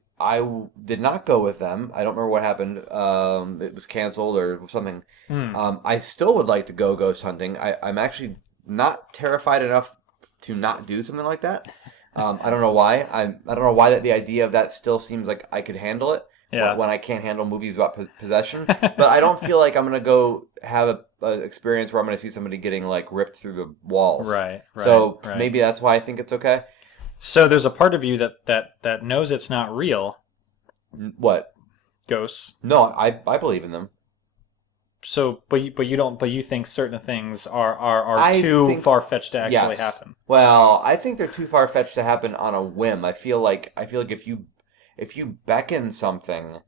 did not go with them. I don't remember what happened. It was canceled or something. I still would like to go ghost hunting. I'm actually not terrified enough to not do something like that. I don't know why. I don't know why the idea of that still seems like I could handle it. Yeah. When I can't handle movies about possession. But I don't feel like I'm going to go have an experience where I'm going to see somebody getting ripped through the walls. Right. So maybe that's why I think it's okay. So there's a part of you that knows it's not real. What? Ghosts. No, I believe in them. So, but you think certain things are too far-fetched to actually happen. Well, I think they're too far-fetched to happen on a whim. I feel like if you beckon something,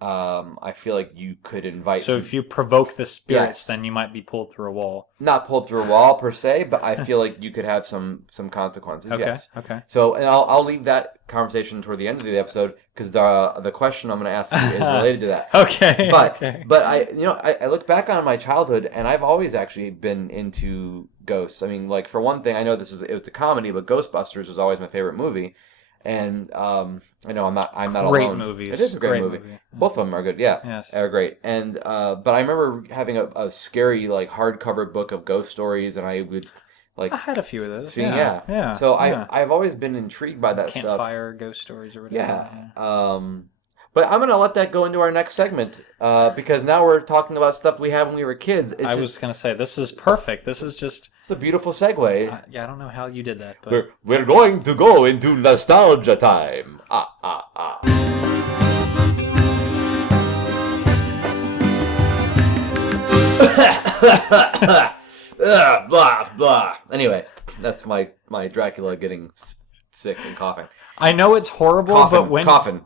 I feel like you could invite. So if you provoke the spirits, then you might be pulled through a wall. Not pulled through a wall per se, but I feel like you could have some consequences. Okay. Yes. Okay. So, and I'll leave that conversation toward the end of the episode because the question I'm going to ask you is related to that. Okay. But I look back on my childhood and I've always actually been into ghosts. I mean, for one thing, I know it was a comedy, but Ghostbusters was always my favorite movie. And I know I'm not great alone. Movies. It is a great movie. Both of them are good. Yeah, yes, they're great. And but I remember having a scary hardcover book of ghost stories, and I would I had a few of those. See, yeah. So I've always been intrigued by that stuff. Campfire ghost stories or whatever. Yeah. But I'm gonna let that go into our next segment because now we're talking about stuff we had when we were kids. I was gonna say this is perfect. This is just. It's a beautiful segue. I don't know how you did that, but we're going to go into nostalgia time. Blah blah. Anyway, that's my Dracula getting sick and coughing. I know it's horrible, but when coughing.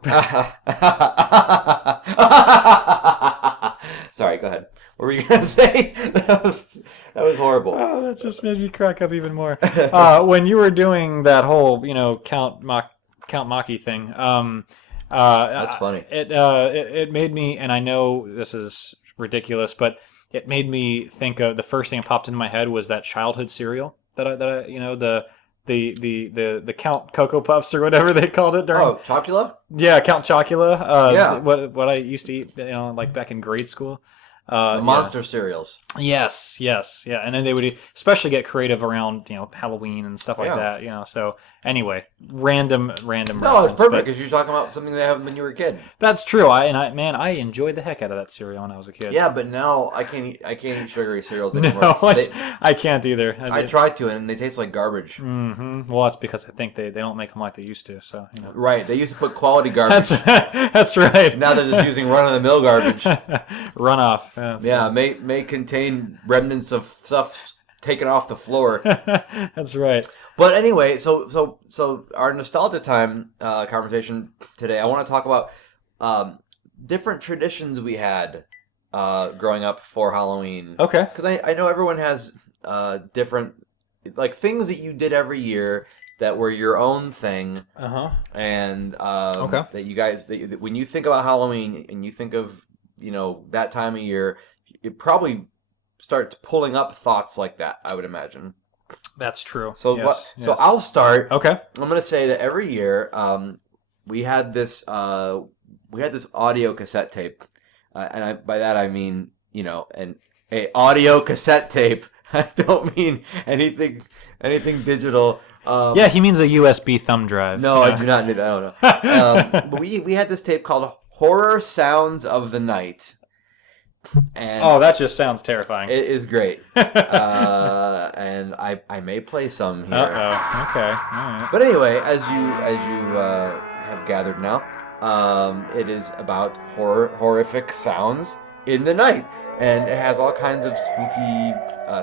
Sorry, go ahead. What were you gonna say? That was horrible. Oh, that just made me crack up even more. When you were doing that whole, Count Maki thing, that's funny. It made me, and I know this is ridiculous, but it made me think of the first thing that popped into my head was that childhood cereal that I the Count Cocoa Puffs or whatever they called it during. Oh, Chocula? Yeah, Count Chocula. Yeah. What I used to eat, back in grade school. The monster cereals. Yes, yeah, and then they would especially get creative around Halloween and stuff like that. So anyway, random. No, it's perfect because you're talking about something that happened when you were a kid. That's true. I enjoyed the heck out of that cereal when I was a kid. Yeah, but now I can't eat sugary cereals anymore. No, I can't either. I tried to, and they taste like garbage. Mm-hmm. Well, that's because I think they don't make them like they used to. So Right, they used to put quality garbage. That's right. Now they're just using run-of-the-mill garbage. Runoff. Yeah, may contain remnants of stuff taken off the floor. That's right. But anyway, so our nostalgia time conversation today, I want to talk about different traditions we had growing up for Halloween. Okay. Because I know everyone has different things that you did every year that were your own thing. Uh-huh. And that you guys that when you think about Halloween and you think of that time of year, it probably starts pulling up thoughts like that, I would imagine. That's true. So yes. So I'll start. Okay. I'm going to say that every year we had this audio cassette tape. And by that I mean, and a audio cassette tape. I don't mean anything digital. Yeah, he means a USB thumb drive. No, I do not need that. I don't know. But we had this tape called Horror Sounds of the Night. And oh, that just sounds terrifying. it is great. And I may play some here. Uh-oh. Okay. All right. But anyway, as you have gathered now, it is about horrific sounds in the night, and it has all kinds of spooky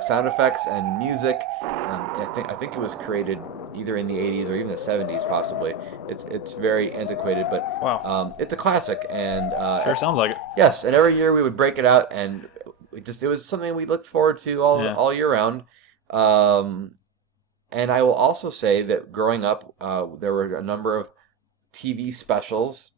sound effects and music. I think it was created either in the 80s or even the 70s, possibly. It's very antiquated, but Wow. it's a classic, and Sure sounds like it. yes. And every year we would break it out, and it was something we looked forward to all year round. And I will also say that growing up, there were a number of TV specials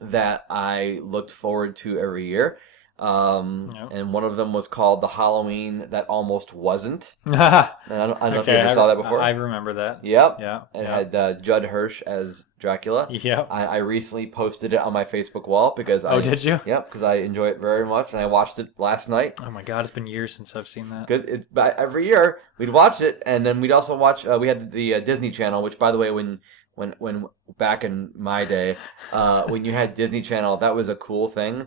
that I looked forward to every year. And one of them was called The Halloween That Almost Wasn't. And I don't know if you ever saw that before. I remember that. Yep. Yeah. It had Judd Hirsch as Dracula. Yep. I recently posted it on my Facebook wall because did you? Yep, because I enjoy it very much, and I watched it last night. Oh my God, it's been years since I've seen that. Good. Every year we'd watch it, and then we'd also watch. We had the Disney Channel, which, by the way, when back in my day, when you had Disney Channel, that was a cool thing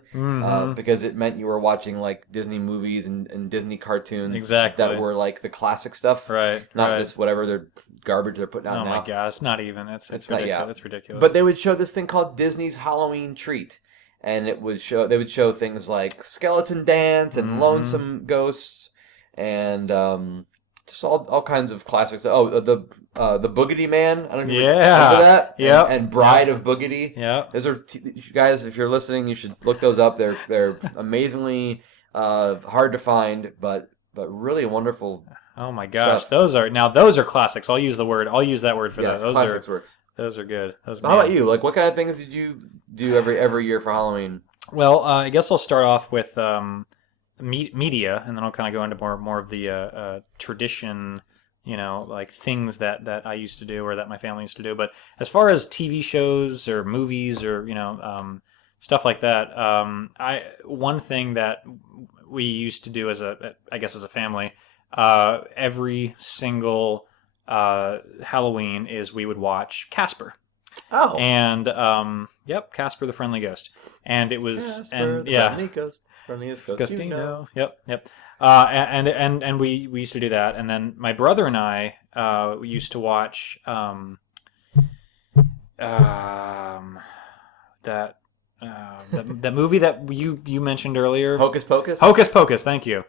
because it meant you were watching like Disney movies and Disney cartoons that were like the classic stuff, right? Not this whatever they're garbage they're putting out now. Oh my God, it's not even. It's ridiculous. Not, yeah. It's ridiculous. But they would show this thing called Disney's Halloween Treat, and they would show things like Skeleton Dance and Lonesome Ghosts and just all kinds of classics. Oh, the Boogity Man. I don't know if you remember that. Yeah. And Bride of Boogity. Yeah. Those are you guys. If you're listening, you should look those up. They're amazingly hard to find, but really wonderful. Oh my gosh, stuff. those are classics. I'll use that word for that. Those classics works. Those are good. How about you? Like, what kind of things did you do every year for Halloween? Well, I guess I'll start off with media, and then I'll kind of go into more of the tradition, like things that I used to do or that my family used to do. But as far as TV shows or movies or stuff like that, one thing that we used to do as a family, every single Halloween is we would watch Casper. Oh, and Casper the Friendly Ghost, and it was Friendly Ghost. Friendliest ghost you know. Yep. And we used to do that, and then my brother and I we used to watch that movie that you mentioned earlier, Hocus Pocus. Hocus Pocus. Thank you.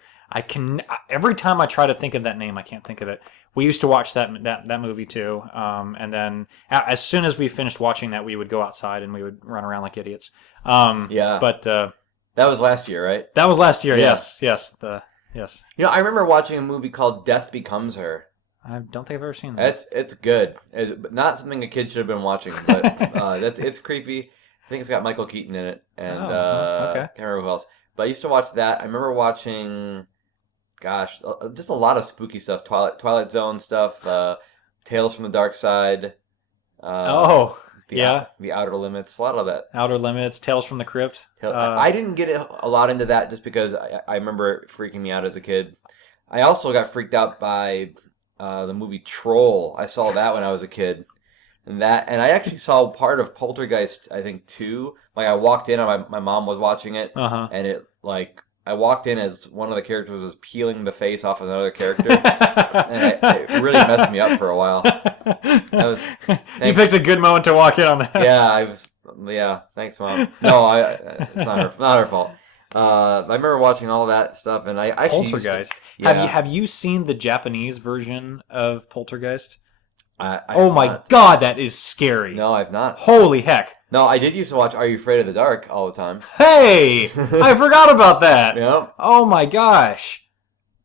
Every time I try to think of that name, I can't think of it. We used to watch that movie too, and then as soon as we finished watching that, we would go outside and we would run around like idiots. But that was last year, right? That was last year. Yeah. Yes. I remember watching a movie called Death Becomes Her. I don't think I've ever seen that. It's good. It's not something a kid should have been watching, but it's creepy. I think it's got Michael Keaton in it, and okay. I can't remember who else. But I used to watch that. I remember watching, just a lot of spooky stuff. Twilight Zone stuff, Tales from the Dark Side. The Outer Limits, a lot of that. Outer Limits, Tales from the Crypt. I didn't get a lot into that just because I remember it freaking me out as a kid. I also got freaked out by the movie Troll. I saw that when I was a kid. And I actually saw part of Poltergeist, I think, 2. Like, I walked in, and my mom was watching it, and it, like, I walked in as one of the characters was peeling the face off of another character, and it really messed me up for a while. You picked a good moment to walk in on that. Yeah, thanks, Mom. No, it's not her fault. I remember watching all that stuff, and I actually Poltergeist. Have you seen the Japanese version of Poltergeist? Oh my God, that is scary. No, I've not. Holy heck. No, I did used to watch Are You Afraid of the Dark all the time. Hey! I forgot about that. Yep. Oh my gosh.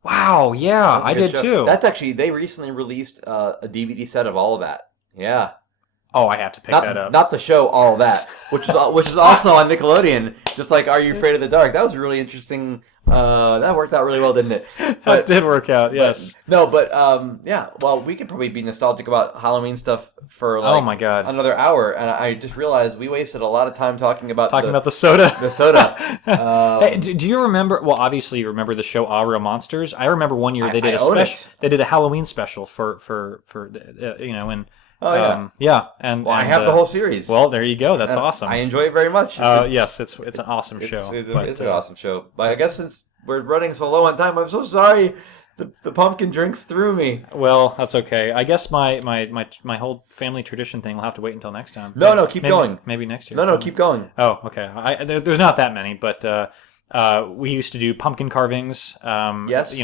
Wow, yeah, I did show. too. That's actually, they recently released a DVD set of all of that. Yeah. Oh, I have to pick that up. Not the show All of That, which is also on Nickelodeon. Just like Are You Afraid of the Dark? That was really interesting. That worked out really well, didn't it? That did work out, yes. Yeah. Well, we could probably be nostalgic about Halloween stuff for Oh my God. another hour, and I just realized we wasted a lot of time talking about the soda. The soda. Hey, do you remember? Well, obviously you remember the show All Real Monsters. I remember one year they did I a own special. it. They did a Halloween special for and. Oh yeah. Yeah, and I have the whole series. Well, there you go. That's awesome. I enjoy it very much. Yes, it's an awesome show. It's an awesome show. But I guess since we're running so low on time, I'm so sorry. The pumpkin drinks through me. Well, that's okay. I guess my whole family tradition thing will have to wait until next time. No, keep going. Maybe next year. No, keep going. Oh, okay. There's not that many, but we used to do pumpkin carvings. Yes.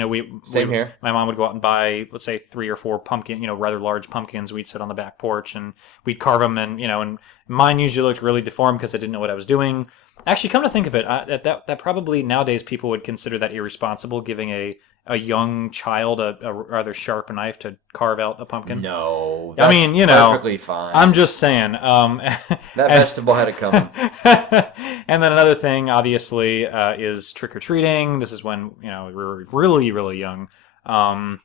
Same here. My mom would go out and buy, let's say, 3 or 4 pumpkin, rather large pumpkins. We'd sit on the back porch and we'd carve them, and mine usually looked really deformed because I didn't know what I was doing. Actually, come to think of it, that probably nowadays people would consider that irresponsible, giving a young child a rather sharp knife to carve out a pumpkin. No, I mean, perfectly fine. I'm just saying. That vegetable had it coming. And then another thing, obviously, is trick or treating. This is when we were really, really young. And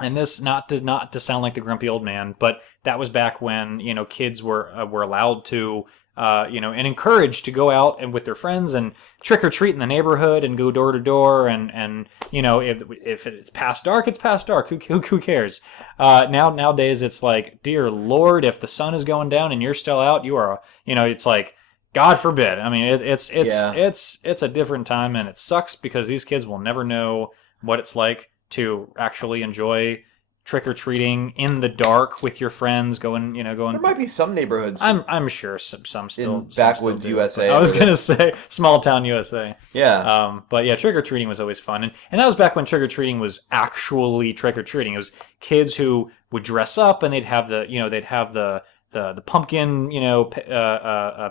this not to sound like the grumpy old man, but that was back when kids were allowed to. And encouraged to go out and with their friends and trick or treat in the neighborhood and go door to door and if it's past dark, it's past dark. Who cares? Nowadays it's like, dear Lord, if the sun is going down and you're still out, you are. It's like, God forbid. I mean, it's a different time, and it sucks because these kids will never know what it's like to actually enjoy trick-or-treating in the dark with your friends, going. There might be some neighborhoods. I'm sure some still in backwoods USA. I was gonna say small town USA. Yeah. But yeah, trick-or-treating was always fun, and that was back when trick-or-treating was actually trick-or-treating. It was kids who would dress up and they'd have the pumpkin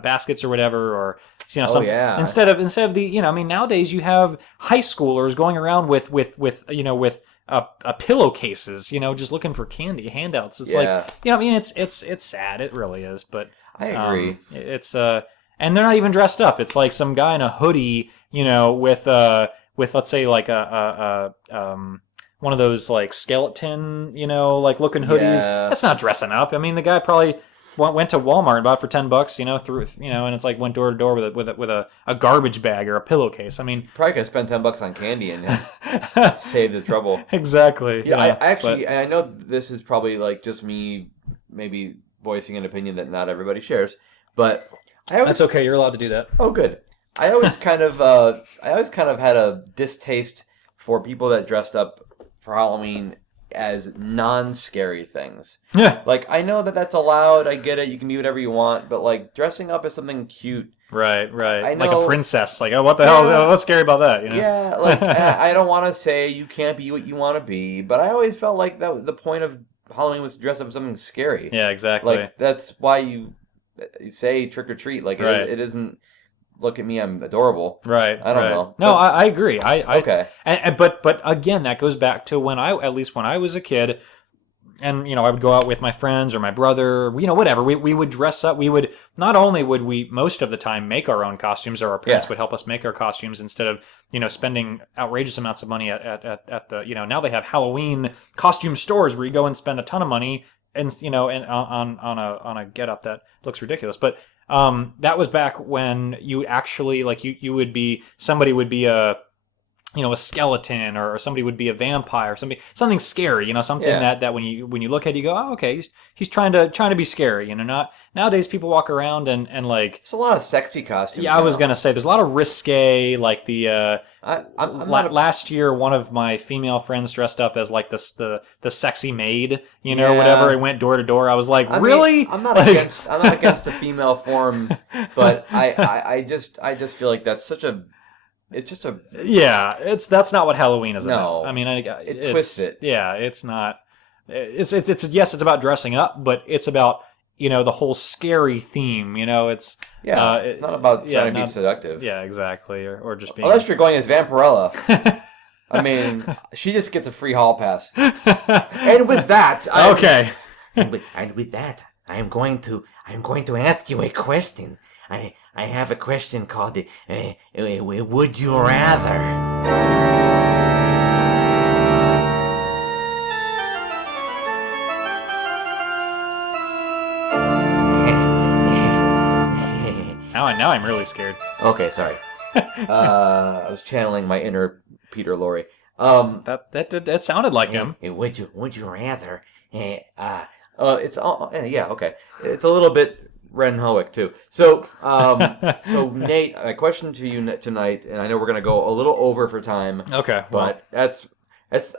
baskets or whatever, or instead of the nowadays you have high schoolers going around with pillowcases, just looking for candy handouts. It's it's sad. It really is. But I agree. It's and they're not even dressed up. It's like some guy in a hoodie, with let's say like one of those like skeleton, looking hoodies. Yeah. That's not dressing up. I mean, the guy probably went to Walmart and bought it for $10, and it's like went door to door with a garbage bag or a pillowcase. I mean, probably could spend $10 on candy and save the trouble. Exactly. Yeah, I know this is probably like just me maybe voicing an opinion that not everybody shares, but that's okay. You're allowed to do that. Oh, good. I always kind of had a distaste for people that dressed up for Halloween as non-scary things. Yeah. Like, I know that's allowed, I get it, you can be whatever you want, but like dressing up as something cute. Right. I know, like a princess. Like, oh, what the hell? What's scary about that? Yeah, like, I don't want to say you can't be what you want to be, but I always felt like that the point of Halloween was to dress up as something scary. Yeah, exactly. Like, that's why you say trick or treat. Like, it isn't, look at me, I'm adorable. Right. I don't know. No, I agree. Okay. But again, that goes back to when I was a kid, and I would go out with my friends or my brother, whatever. We would dress up. We would not only would we most of the time make our own costumes, or our parents would help us make our costumes instead of spending outrageous amounts of money at the now they have Halloween costume stores where you go and spend a ton of money and on a get up that looks ridiculous, but. That was back when you actually somebody would be a skeleton, or somebody would be a vampire, something scary, something that when you look at it, you go, oh, okay, he's trying to be scary, not nowadays people walk around and like it's a lot of sexy costumes. Yeah, I was gonna say there's a lot of risque, like the last year one of my female friends dressed up as like the sexy maid, whatever, and went door to door. I was like, really? I'm not against the female form, but I just feel like that's such a. It's just a that's not what Halloween is no, about. I mean, it twists it. Yeah, it's not. It's yes, it's about dressing up, but it's about the whole scary theme. It's not about trying to be seductive. Yeah, exactly, or just being. Unless you're going as Vampirella. I mean, she just gets a free hall pass. And with that, and with that, I am going to ask you a question. I have a question called Would You Rather? Now I'm really scared. Okay, sorry. I was channeling my inner Peter Lorre. That sounded like him. Would you rather? It's all yeah, okay. It's a little bit Ren Hoek too. So so Nate, a question to you tonight, and I know we're gonna go a little over for time. Okay, well, but that's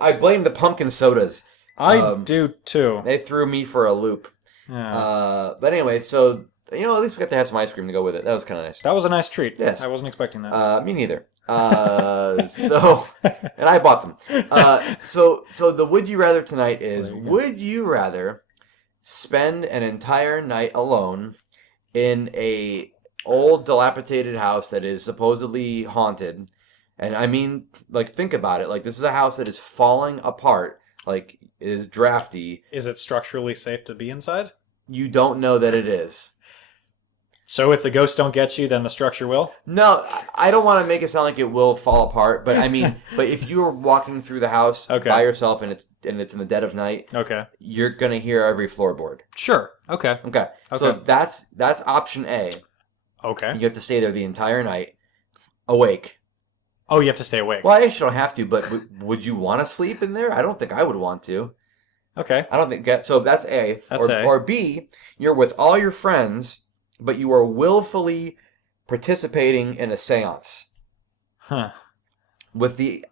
I blame the pumpkin sodas. I do too. They threw me for a loop. Yeah. But anyway, so at least we got to have some ice cream to go with it. That was kind of nice. That was a nice treat. Yes. I wasn't expecting that. Me neither. So, and I bought them. So the would you rather tonight is: would you rather spend an entire night alone in a old dilapidated house that is supposedly haunted? And I mean, like, think about it. Like, this is a house that is falling apart. Like, it is drafty. Is it structurally safe to be inside? You don't know that it is. So if the ghosts don't get you, then the structure will? No, I don't want to make it sound like it will fall apart, but I mean, but if you were walking through the house by yourself and it's in the dead of night, you're gonna hear every floorboard. Sure. Okay. So that's option A. Okay. You have to stay there the entire night, awake. Oh, you have to stay awake. Well, I guess you don't have to, but would you want to sleep in there? I don't think I would want to. Okay. I don't think so. That's A. That's A. Or B. You're with all your friends, but you are willfully participating in a seance. Huh. With the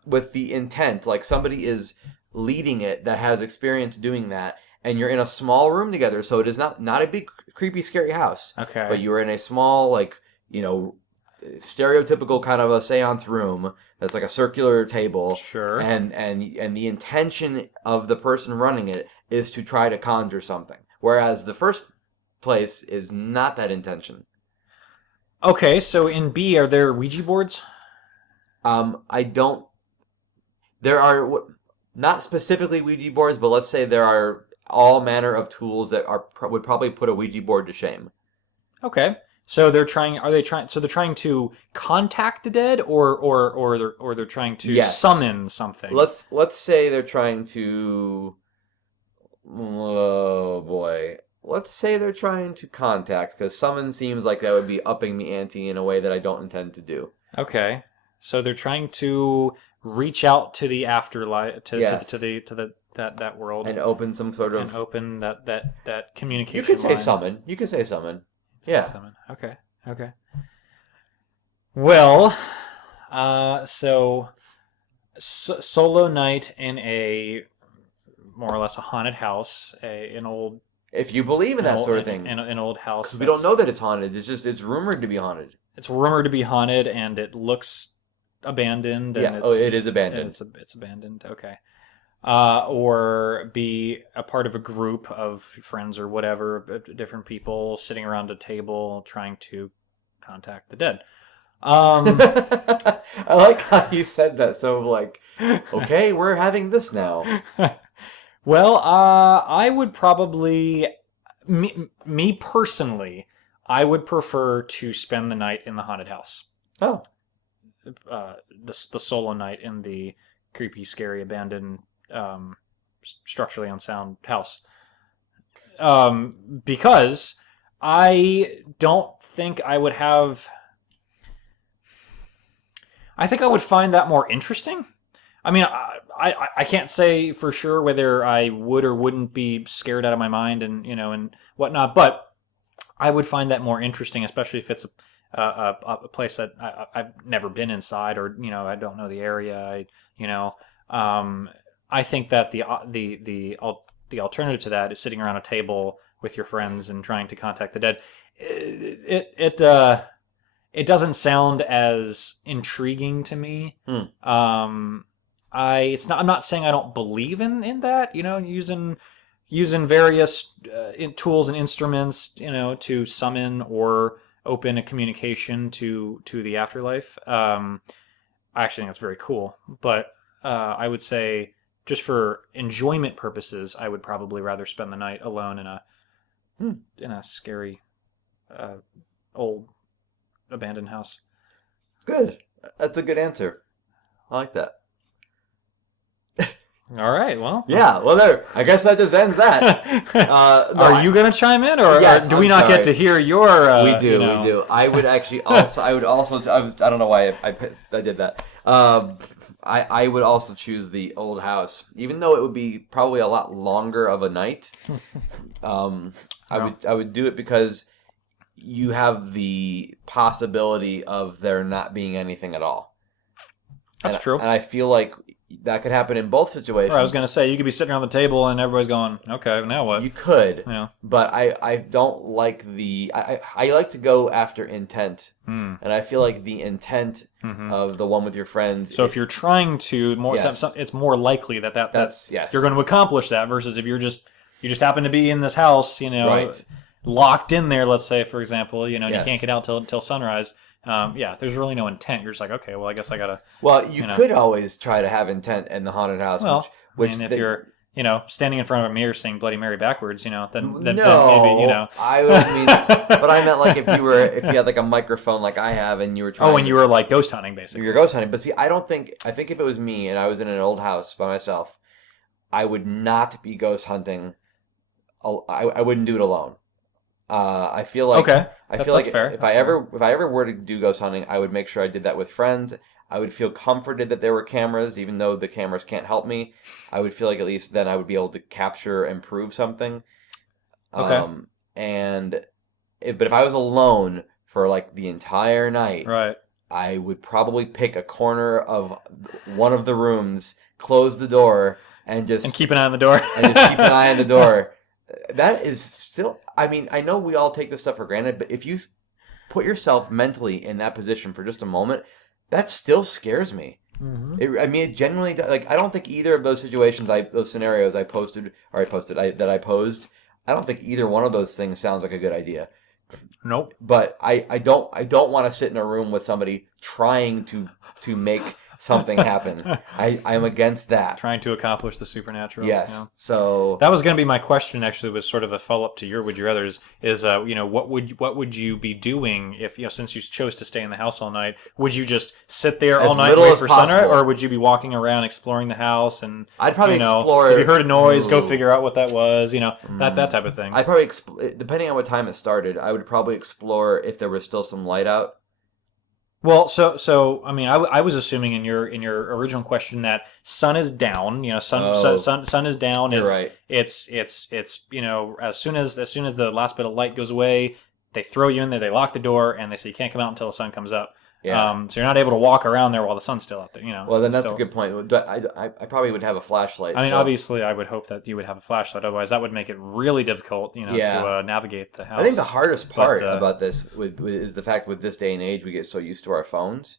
intent, like somebody is leading it that has experience doing that, and you're in a small room together, so it is not a big, creepy, scary house. Okay. But you're in a small, like, stereotypical kind of a seance room that's like a circular table. Sure. And the intention of the person running it is to try to conjure something. Whereas the first place is not that intention. Okay, so in B, are there Ouija boards? There are not specifically Ouija boards, but let's say there are all manner of tools that would probably put a Ouija board to shame. Okay. So they're trying to contact the dead, or they're trying to summon something. Let's say they're trying to. Oh boy. Let's say they're trying to contact, because summon seems like that would be upping the ante in a way that I don't intend to do. Okay, so they're trying to reach out to the afterlife, to that world, and open some sort of that communication. You could say line. summon. You could say summon. Summon. Okay. Well, so solo night in a more or less a haunted house, an old. If you believe in that sort of thing. An old house. Because we don't know that it's haunted. It's rumored to be haunted. It's rumored to be haunted, and it looks abandoned. And it is abandoned. It's abandoned. Okay. Or be a part of a group of friends or whatever, different people sitting around a table trying to contact the dead. I like how you said that. So, like, okay, we're having this now. Well, I would probably, me personally, I would prefer to spend the night in the haunted house. Oh. The solo night in the creepy, scary, abandoned, structurally unsound house. Because I don't think I would have... I think I would find that more interesting. I mean, I can't say for sure whether I would or wouldn't be scared out of my mind and whatnot, but I would find that more interesting, especially if it's a place that I've never been inside, or I don't know the area. I think that the alternative to that is sitting around a table with your friends and trying to contact the dead. It doesn't sound as intriguing to me. I'm not saying I don't believe in that, using various tools and instruments, to summon or open a communication to the afterlife. I actually think that's very cool, but I would say just for enjoyment purposes, I would probably rather spend the night alone in a scary old abandoned house. Good. That's a good answer. I like that. All right. Well. Yeah. Well, there. I guess that just ends that. No, Are you going to chime in, or, Yes, do we I'm not sorry. get to hear your? We do. You know... We do. I would actually also. I don't know why I did that. I would also choose the old house, even though it would be probably a lot longer of a night. I would do it because you have the possibility of there not being anything at all. That's true. And I feel like that could happen in both situations. Or I was going to say, you could be sitting around the table and everybody's going, okay, now what? You could, Yeah. but I don't like I like to go after intent, and I feel like the intent of the one with your friends. So if you're trying to more, Yes. it's more likely that's yes. you're going to accomplish that versus if you just happen to be in this house, Right. locked in there. Let's say, for example, and Yes. you can't get out till sunrise. There's really no intent. You're just like, okay, well, I guess I gotta. Well, you could always try to have intent in the haunted house. Well, which if you're standing in front of a mirror saying Bloody Mary backwards, then no, maybe I would mean, but I meant like if you had like a microphone like I have and you were trying. Oh, and you were like ghost hunting, basically. You're ghost hunting, but see, I think if it was me and I was in an old house by myself, I would not be ghost hunting. I wouldn't do it alone. I feel like okay. I feel like that's fair. if I ever were to do ghost hunting, I would make sure I did that with friends. I would feel comforted that there were cameras, even though the cameras can't help me. I would feel like at least then I would be able to capture and prove something. Okay. But if I was alone for like the entire night, Right. I would probably pick a corner of one of the rooms, close the door, and keep an eye on the door. and just keep an eye on the door. That is still. I mean, I know we all take this stuff for granted, but if you put yourself mentally in that position for just a moment, that still scares me. Mm-hmm. It genuinely like. I don't think either of those situations, those scenarios I posed, I don't think either one of those things sounds like a good idea. Nope. But I don't want to sit in a room with somebody trying to make something happen. I'm against that. Trying to accomplish the supernatural. Yes. So that was going to be my question. Actually, was sort of a follow up to your would you rather's. Is what would you be doing if since you chose to stay in the house all night? Would you just sit there all night and wait for sunrise, or would you be walking around exploring the house and I'd probably explore. If you heard a noise, go figure out what that was. That type of thing. I'd probably depending on what time it started, I would probably explore if there was still some light out. Well, so I mean, I was assuming in your original question that sun is down. Sun is down. You're right. It's as soon as the last bit of light goes away, they throw you in there. They lock the door and they say you can't come out until the sun comes up. Yeah. So you're not able to walk around there while the sun's still out there. Well, then that's a good point. I probably would have a flashlight. I mean, obviously, I would hope that you would have a flashlight. Otherwise, that would make it really difficult, to navigate the house. I think the hardest part about this is the fact with this day and age we get so used to our phones.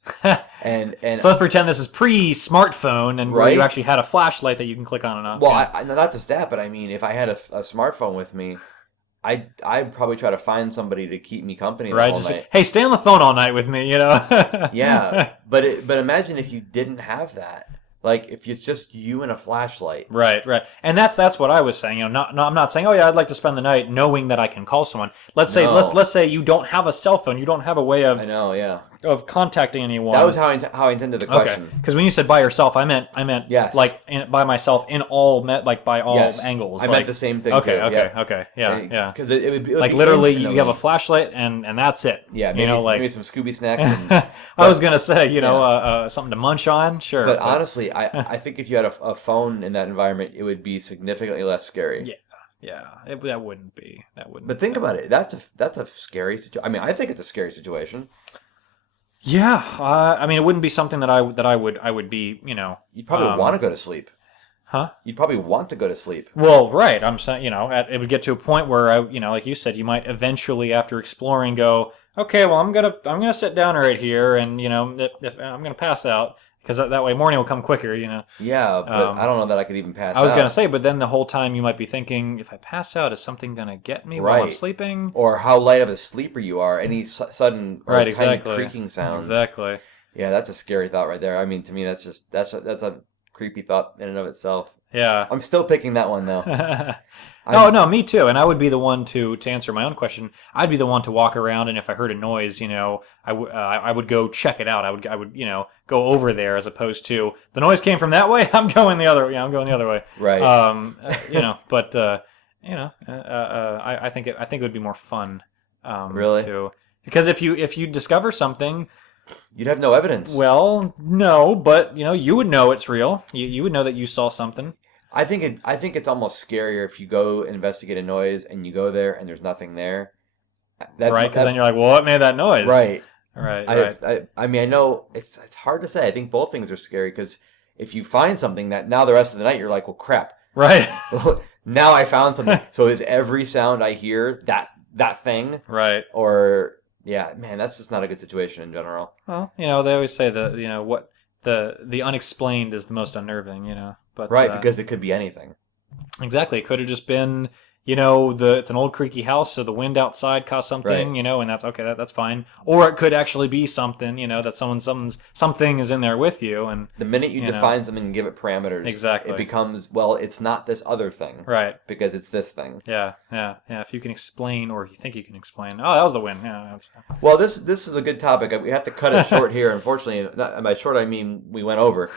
and so let's pretend this is pre-smartphone and where right? you actually had a flashlight that you can click on and off. Well, not just that, but I mean, if I had a smartphone with me, I'd probably try to find somebody to keep me company the whole night. Hey, stay on the phone all night with me, Yeah, but imagine if you didn't have that. Like if it's just you and a flashlight. Right. And that's what I was saying. I'm not saying, oh yeah, I'd like to spend the night knowing that I can call someone. Let's say you don't have a cell phone, you don't have a way of I know, yeah. of contacting anyone. That was how I intended the question. Okay. Because when you said by yourself, I meant yes. like by myself in all by all yes. angles. I meant the same thing. Okay, too. Okay, yeah. Because it would be like literally, you have a flashlight and that's it. Yeah, maybe some Scooby snacks. I was gonna say, something to munch on, sure. But honestly, I think if you had a phone in that environment, it would be significantly less scary. Yeah, that wouldn't be. But think about it. That's a scary situation. I mean, I think it's a scary situation. Yeah, I mean, it wouldn't be something that I would be. You'd probably want to go to sleep. Huh? You'd probably want to go to sleep. Well, right. I'm saying, it would get to a point where like you said, you might eventually, after exploring, go, okay, well, I'm gonna sit down right here, and if I'm gonna pass out. Because that way morning will come quicker, Yeah, but I don't know that I could even pass out. I was going to say, but then the whole time you might be thinking, if I pass out, is something going to get me while I'm sleeping? Or how light of a sleeper you are. Any sudden or tiny creaking sounds. Exactly. Yeah, that's a scary thought right there. I mean, to me, that's a creepy thought in and of itself. Yeah. I'm still picking that one though. No, me too. And I would be the one to answer my own question. I'd be the one to walk around, and if I heard a noise, I would go check it out. I would go over there, as opposed to the noise came from that way. I'm going the other. I'm going the other way. Right. But I think it would be more fun. Really? Because if you discover something, you'd have no evidence. Well, no, but you would know it's real. You would know that you saw something. I think it's almost scarier if you go investigate a noise and you go there and there's nothing there. Right, because then you're like, well, what made that noise? Right. Right. I mean, I know it's hard to say. I think both things are scary because if you find something that now the rest of the night you're like, well, crap. Right. Now I found something. So is every sound I hear that thing? Right. Or yeah, man, that's just not a good situation in general. Well, they always say that what the unexplained is the most unnerving. But right, because it could be anything. Exactly, it could have just been it's an old creaky house, so the wind outside caused something, right. And that's okay, that's fine. Or it could actually be something, that something is in there with you, and the minute you define something and give it parameters, exactly, it becomes, well, it's not this other thing, right? Because it's this thing. Yeah. If you can explain, or you think you can explain, oh, that was the wind. Yeah, that's fine. Well, this is a good topic. We have to cut it short here. Unfortunately, by short I mean we went over.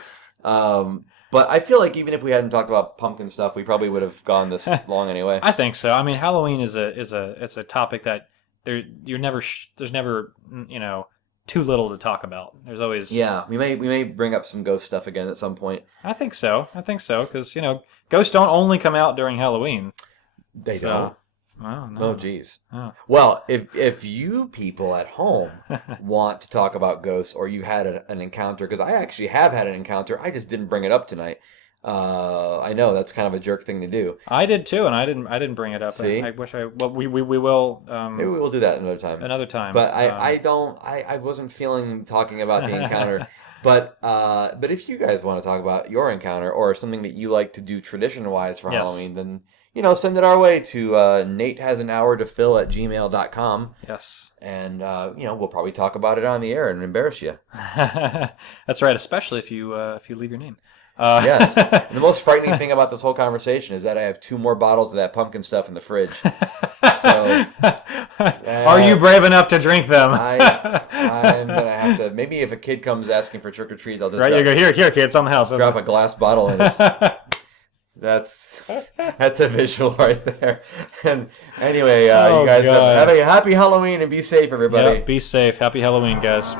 But I feel like even if we hadn't talked about pumpkin stuff, we probably would have gone this long anyway. I think so. I mean, Halloween is a topic that there's never too little to talk about. There's always we may bring up some ghost stuff again at some point. I think so because ghosts don't only come out during Halloween. They don't. Oh, no. Oh, geez. Oh. Well, if you people at home want to talk about ghosts, or you had an encounter, because I actually have had an encounter, I just didn't bring it up tonight. I know that's kind of a jerk thing to do. I did too, and I didn't bring it up. See? I wish I. Well, we will. Maybe we'll do that another time. Another time. But I wasn't feeling talking about the encounter. But if you guys want to talk about your encounter or something that you like to do tradition-wise for Halloween, then send it our way to natehasanhourtophil@gmail.com. Yes. And we'll probably talk about it on the air and embarrass you. That's right, especially if you leave your name. Yes. And the most frightening thing about this whole conversation is that I have 2 more bottles of that pumpkin stuff in the fridge. So, are you brave enough to drink them? I'm gonna have to. Maybe if a kid comes asking for trick or treats, I'll just you go here, kid. It's on the house. Drop a glass bottle in his. That's a visual right there. And anyway, you guys have a happy Halloween and be safe, everybody. Yep, be safe. Happy Halloween, guys.